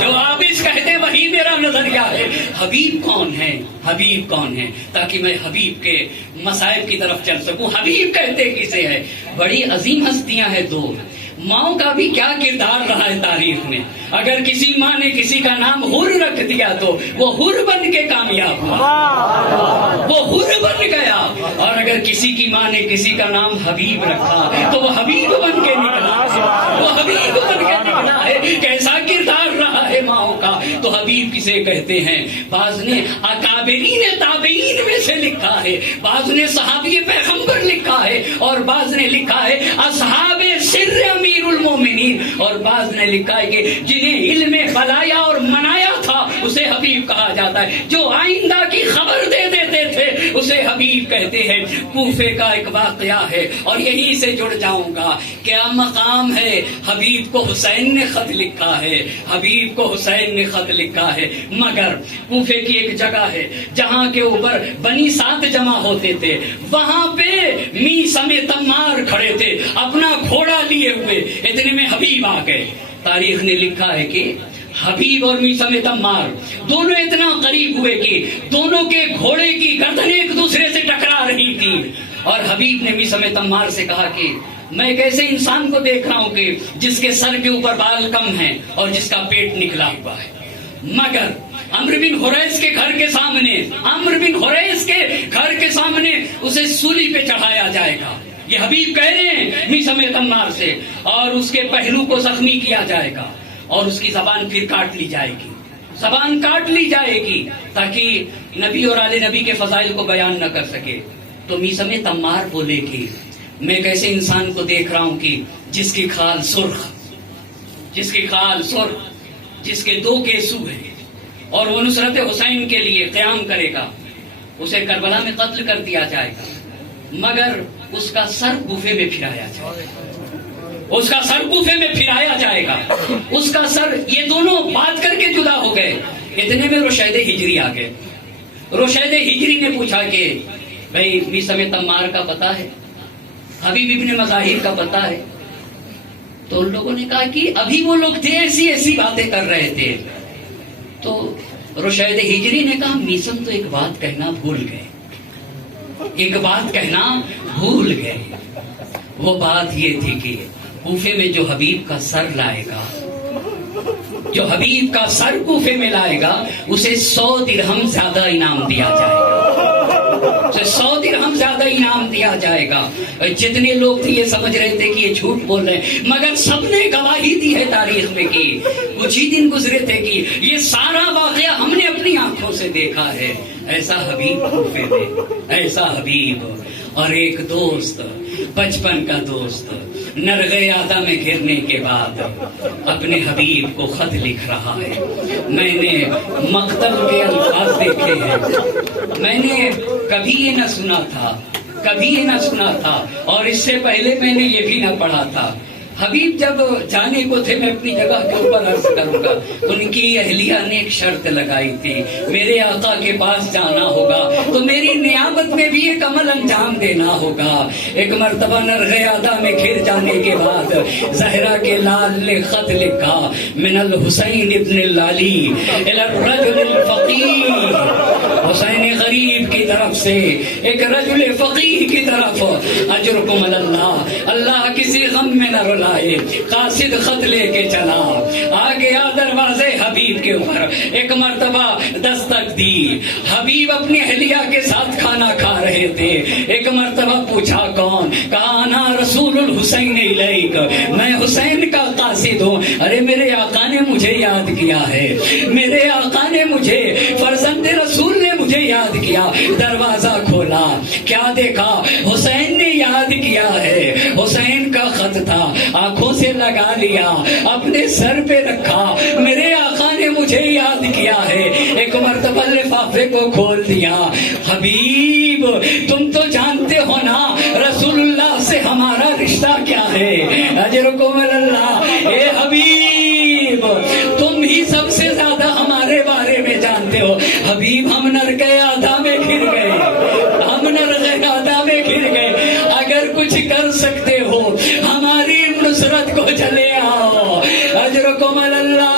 جو عابس کہتے ہیں وہی میرا نظریہ ہے. حبیب کون ہے؟ حبیب کون ہے؟ تاکہ میں حبیب کے مصائب کی طرف چل سکوں. حبیب کہتے کسے ہے؟ بڑی عظیم ہستیاں ہیں دو. ماؤں کا بھی کیا کردار رہا ہے تاریخ میں. اگر کسی ماں نے کسی کا نام حر رکھ دیا تو وہ حر بن کے کامیاب ہوا, وہ حر بن گیا. اور اگر کسی کی ماں نے کسی کا نام حبیب رکھا تو وہ حبیب بن کے نکلا, وہ حبیب بن کے نکلا ہے. کیسا کردار رہا ہے ماؤں کا. تو حبیب کسے کہتے ہیں؟ بعض نے اکابرین تابعین میں سے لکھا ہے, بعض نے صحابی پیغمبر لکھا ہے, اور بعض نے لکھا ہے اصحاب سر امیر المومنین, اور بعض نے لکھا ہے کہ جنہیں علم بلایا اور منایا تھا اسے حبیب کہا جاتا ہے. جو آئندہ کی خبر دے دیتے تھے اسے حبیب کہتے ہیں. کوفے کا ایک واقعہ ہے اور یہیں سے جڑ جاؤں گا. کیا مقام ہے؟ حبیب کو حسین نے خط لکھا ہے, حبیب کو حسین نے خط لکھا ہے. مگر کوفے کی ایک جگہ ہے جہاں کے اوپر بنی سات جمع ہوتے تھے, وہاں پہ میثم تمار کھڑے تھے اپنا گھوڑا لیے ہوئے. اتنے میں حبیب آ گئے. تاریخ نے لکھا ہے کہ حبیب اور میثم تمار دونوں اتنا قریب ہوئے کہ دونوں کے گھوڑے کی گردنیں ایک دوسرے سے ٹکرا رہی تھی. اور حبیب نے میثم تمار سے کہا کہ میں ایک ایسے انسان کو دیکھ رہا ہوں کہ جس کے سر کے اوپر بال کم ہیں اور جس کا پیٹ نکلا ہوا ہے, مگر عمرو بن حریث کے گھر کے سامنے, عمرو بن حریث کے گھر کے سامنے اسے سولی پہ چڑھایا جائے گا. یہ حبیب کہہ رہے ہیں میثم تمار سے, اور اس کے پہلو کو زخمی کیا جائے گا اور اس کی زبان پھر کاٹ لی جائے گی, زبان کاٹ لی جائے گی تاکہ نبی اور آل نبی کے فضائل کو بیان نہ کر سکے. تو میثم تمار بولے کہ میں ایک ایسے انسان کو دیکھ رہا ہوں کہ جس کی کھال سرخ, جس کی کھال سرخ, جس کے دو گیسو ہیں, اور وہ نصرت حسین کے لیے قیام کرے گا. اسے کربلا میں قتل کر دیا جائے گا, مگر اس کا سر کوفے میں پھرایا جائے گا, اس کا سر کوفے میں پھرایا جائے گا, اس کا سر. یہ دونوں بات کر کے جدا ہو گئے. اتنے میں رشید ہجری آ گئے. رشید ہجری نے پوچھا کہ بھائی میثم تمار کا پتہ ہے, حبیب ابن مظاہر کا پتہ ہے؟ تو ان لوگوں نے کہا کہ ابھی وہ لوگ تھے ایسی ایسی باتیں کر رہے تھے. تو رشید ہجری نے کہا میثم تو ایک بات کہنا بھول گئے, ایک بات کہنا بھول گئے. وہ بات یہ تھی کہ کوفے میں جو حبیب کا سر لائے گا, جو حبیب کا سر کوفے میں لائے گا اسے 100 درہم زیادہ انعام دیا جائے گا, اسے 100 درہم زیادہ انعام دیا جائے گا. جتنے لوگ تھے یہ سمجھ رہے تھے کہ یہ جھوٹ بول رہے ہیں, مگر سب نے گواہی دی ہے تاریخ میں کہ کچھ ہی دن گزرے تھے کہ یہ سارا واقعہ ہم نے اپنی آنکھوں سے دیکھا ہے. ایسا حبیب کوفے میں, ایسا حبیب. اور ایک دوست, بچپن کا دوست, نرغے یادہ میں گرنے کے بعد اپنے حبیب کو خط لکھ رہا ہے. میں نے مقتل کے الفاظ دیکھے ہیں, میں نے کبھی یہ نہ سنا تھا, کبھی یہ نہ سنا تھا, اور اس سے پہلے میں نے یہ بھی نہ پڑھا تھا. حبیب جب جانے کو تھے, میں اپنی جگہ کے اوپر عرض کروں گا, ان کی اہلیہ نے ایک شرط لگائی تھی, میرے آقا کے پاس جانا ہوگا تو میری نیابت میں بھی ایک عمل انجام دینا ہوگا. ایک مرتبہ نرغیادہ میں گھر جانے کے بعد زہرا کے لال نے خط لکھا, من الحسین ابن العلی الی الرجل الفقیہ, حسین غریب کی طرف سے ایک رجل فقیہ کی طرف, اجرکم اللہ, اللہ کسی غم میں نہ رلا. قاصد خط لے کے چلا, آ گیا دروازے حبیب کے اوپر, ایک مرتبہ دستک دی. حبیب اپنی اہلیہ کے ساتھ کھانا کھا رہے تھے. ایک مرتبہ پوچھا کون؟ کہا انا رسول الحسین الیک, میں حسین کا قاصد ہوں. ارے میرے آقا نے مجھے یاد کیا ہے, میرے آقا نے مجھے فرزند رسول نے مجھے یاد کیا، دروازہ کھولا، کیا دیکھا؟ حسین نے یاد کیا ہے، حسین کا خط تھا، آنکھوں سے لگا لیا، اپنے سر پہ رکھا، میرے آقا نے مجھے یاد کیا ہے۔ ایک مرتبہ لفافے کو کھول دیا، حبیب تم تو جانتے ہو نا رسول اللہ سے ہمارا رشتہ کیا ہے، اجرکم اللہ، اے حبیب تم ہی سب سے زیادہ ہمارے بارے میں جانتے ہو۔ حبیب ہم نر گئے آدھا میں گر گئے، ہم نر گئے آدھا میں گر گئے، اگر کچھ کر سکتے ہو ہماری نصرت کو چلے آؤ، اجرکم اللہ۔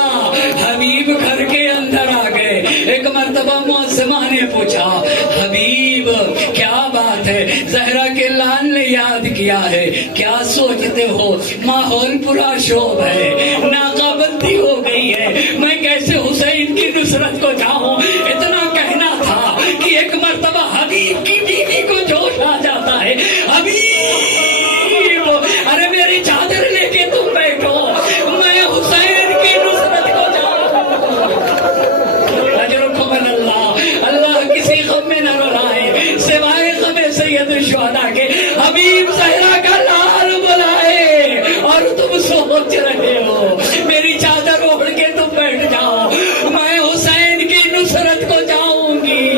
حبیب گھر کے اندر آ گئے، ایک مرتبہ معصمہ نے پوچھا حبیب کیا بات ہے، زہرا کے لال نے یاد کیا ہے، کیا سوچتے ہو؟ ماحول پورا شوب ہے، ناقابندی ہو گئی ہے، میں کیسے حسین کی نصرت کو جاؤں؟ اتنا کہنا تھا کہ ایک مرتبہ حبیب کی بیوی کو جوش آ جاتا ہے، حبیب ارے میری چادر لے کے تم بیٹھو، میں حسین کی نصرت کو جاؤں۔ اجرکم اللہ، اللہ کسی غم میں نہ رلائے سوائے غم سید الشہداء کے، حبیب زہرا کا لال بلائے اور تم سوچ رہے ہو میری چادر اوڑھ کے تم بیٹھ جاؤ، میں حسین کی نصرت کو جاؤں گی۔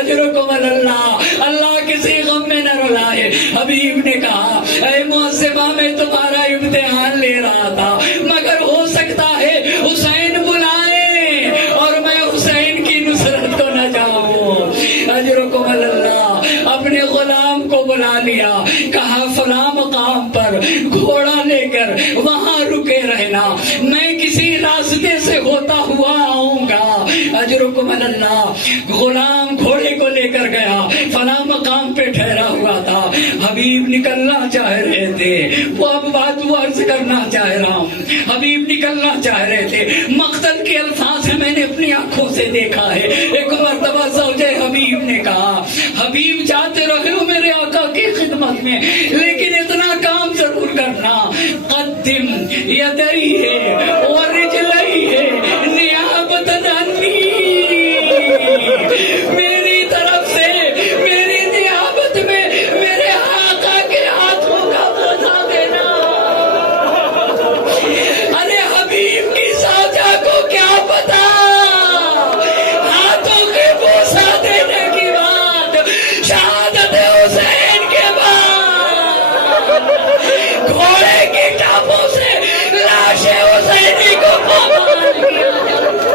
اجرکم اللہ، اللہ کسی غم میں نہ رلائے۔ حبیب نے کہا اے معصمہ میں تمہارا امتحان لے رہا تھا، مگر ہو سکتا ہے حسین بلائے اور میں حسین کی نصرت کو نہ جاؤں۔ اجرکم اللہ، اپنے غلام کو بلا لیا، کہا فلاں مقام پر گھوڑا لے کر وہاں رکے رہنا، میں کسی راستے سے ہوتا ہوا آؤں گا۔ اجرکم اللہ، غلام گھوڑے کو لے کر گیا، فلاں مقام پہ ٹھہرا ہوا تھا، حبیب نکلنا چاہ رہے تھے، وہ اب بات عرض کرنا چاہ رہا ہوں، حبیب نکلنا چاہ رہے تھے، مقتل کے الفاظ ہیں میں نے اپنی آنکھوں سے دیکھا ہے۔ ایک مرتبہ زوجہ حبیب نے کہا حبیب جاتے رہے ہو میرے آقا کی خدمت میں، لیکن اتنا کام ضرور کرنا، قدم یدیہ ورجلیہ نیابۃ عنی، میری طرف سے میری نیابت میں میرے آقا کے ہاتھوں کا بوسہ دینا۔ ارے حبیب کی زوجہ کو کیا پتا، ہاتھوں کے بوسہ دینے کی بات شہادت حسین کے بعد گھوڑے کی ٹاپوں سے لاش حسینی کو پامال کیا جاتا۔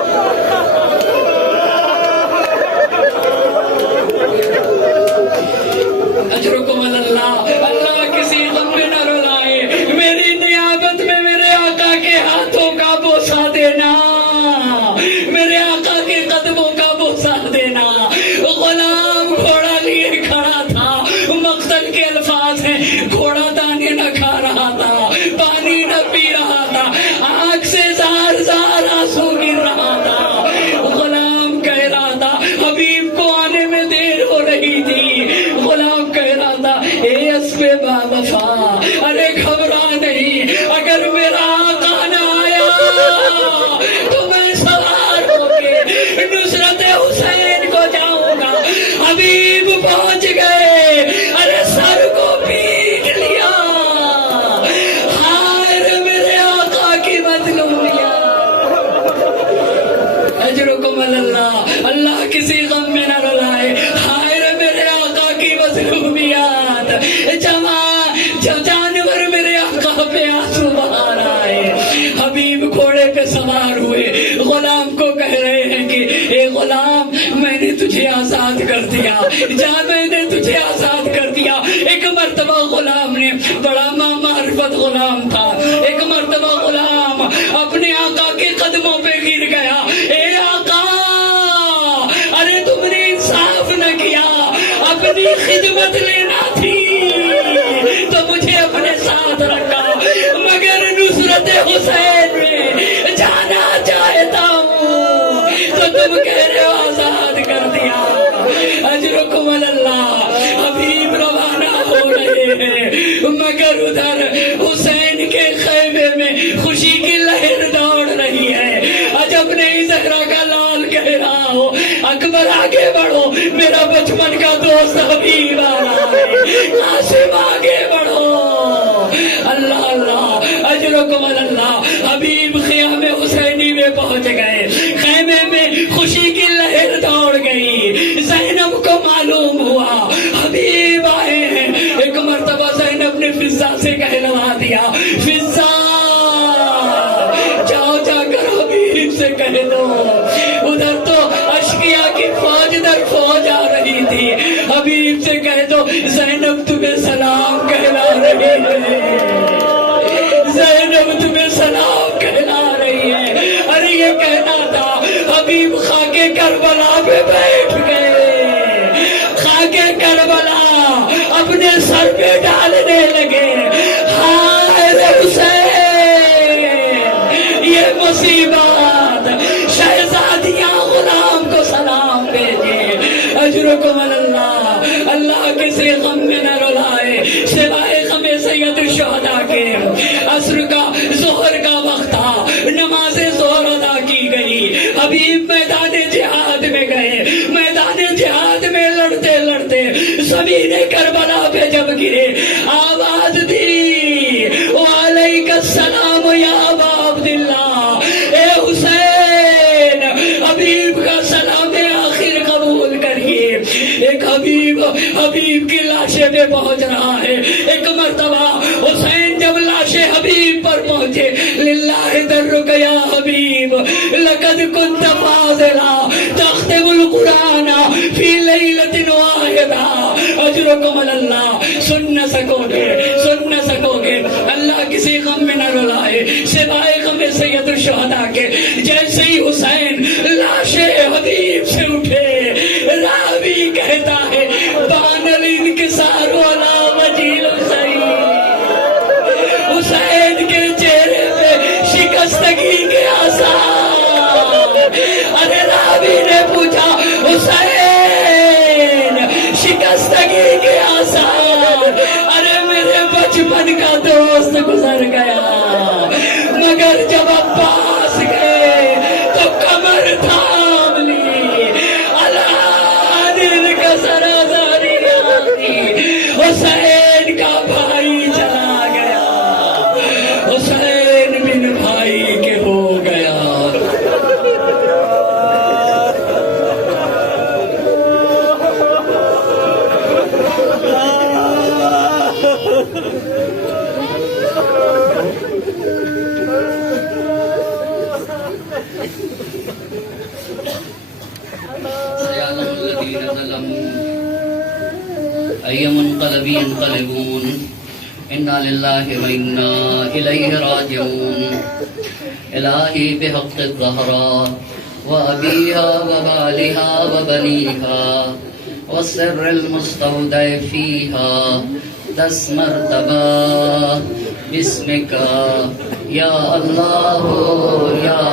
اجرکم اللہ، اللہ کسی غم میں نہ رلائے، میری نیابت میں میرے آقا کے ہاتھوں کا بوسہ دینا، میرے آقا کے قدموں کا بوسہ دینا۔ غلام گھوڑا لیے کھڑا تھا، مقتل کے الفاظ ہیں، گھوڑا دانے نہ کھا رہا تھا، پانی نہ پی رہا تھا، آنکھ سے زار زار آنسو گر رہا تھا۔ غلام کہہ رہا تھا حبیب کو آنے میں دیر ہو رہی تھی، غلام کہہ رہا تھا اے اسب با وفا، ارے گھبرا نہیں، اگر میرا آقا نہ آیا تو میں سوار ہو کے نصرت حسین کو جاؤں گا۔ حبیب پہنچ گئے، ارے سر کو پیٹ لیا، ہائے رے میرے آقا کی مظلومیت۔ اجرکم اللہ، اللہ کسی غم میں نہ رلائے، ہائے رے میرے آقا کی مظلومیت، جب جانور میرے آقا پہ آنسو بہا رہا ہے۔ حبیب گھوڑے پہ سوار ہوئے، غلام کو کہہ رہے ہیں کہ اے غلام میں نے تجھے آزاد کر دیا، جا میں نے تجھے آزاد کر دیا۔ ایک مرتبہ غلام نے، بڑا معرفت غلام تھا، ایک مرتبہ غلام اپنے آقا کے قدموں پہ گر گیا، اے آقا ارے تم نے انصاف نہ کیا، اپنی خدمت لینا تھی تو مجھے اپنے ساتھ رکھا، مگر نصرت حسین میں جانا چاہتا ہوں تو تم کہہ رہے ہو آزاد کر دیا۔ اجرکم اللہ، حبیب روانہ ہو رہے ہیں، مگر ادھر حسین کے خیمے میں خوشی کی لہر دوڑ رہی ہے۔ عجب نہیں زہرا کا لال کہہ رہا اکبر آگے بڑھو، میرا بچپن کا دوست حبیب آ رہا ہے، قاسم آگے بڑھو، اللہ اللہ اجرکم اللہ۔ حبیب خیام حسینی میں پہنچ گئے، خیمے میں خوشی کی لہر دوڑ گئی، زینب کو معلوم ہوا حبیب آئے ہیں۔ ایک مرتبہ زینب نے فضہ سے کہلوا دیا، فضہ جاؤ جا کر حبیب سے کہہ دو، ادھر تو اشقیا کی فوج در فوج آ رہی تھی، حبیب سے کہہ دو زینب تمہیں سلام کہلا رہی ہے، زینب تمہیں سلام کہلا رہی ہے۔ ارے یہ کہنا تھا، حبیب خاکے کربلا پہ بیٹھ گئے، خاکے کربلا اپنے سر پہ ڈالنے لگے، ہائے رے حسین یہ مصیبت، شہزادیاں غلام کو سلام بھیجے، اجرکم اللہ۔ اللہ کسی غم میں نہ رلائے سوائے غم سید الشہداء کے۔ عصر کا ظہر کا وقت تھا، نماز ظہر ادا کی گئی، حبیب میدان جہاد میں گئے، میدان جہاد میں لڑتے لڑتے زمین کربلا پہ جب گرے، آواز دی وعلیک السلام یا ابا عبداللہ، اے حسین حبیب کا سلام آخر قبول کریے۔ ایک حبیب کی لاشے پہ پہنچ رہا ہے، ایک مرتبہ حسین جب لاشے حبیب پر پہنچے، للہ درک یا حبیب لقد کنت فاضلا تختم القرآن فی لیلۃ واحدہ، اجرکم اللہ۔ سن نہ سکو گے اللہ کسی غم میں نہ رلائے سوائے غم سید الشہداء کے۔ جیسے ہی حسین لاشے حبیب سے اٹھے، راوی کہتا ہے بان الانکسار ولا وجیل حسین، حسین کے چہرے پہ شکستگی کے آثار۔ ارے راوی نے پوچھا حسین شکستگی کے آثار، ارے میرے بچپن کا دوست گزر گیا، مگر جب عباس گئے تو کمر تھام لی، اللہ دل کا سرازاری حسین کا بھائی چلا گیا، حسین بن بھائی کے ہو گیا۔ سيعلم الذين ظلموا أي منقلب ينقلبون، إنا لله وإنا إليه راجعون۔ إلهي بحق الزهراء وأبيها وبالها وبنيها والسر المستودع فيها 10 مرتبہ بسمك يا الله يا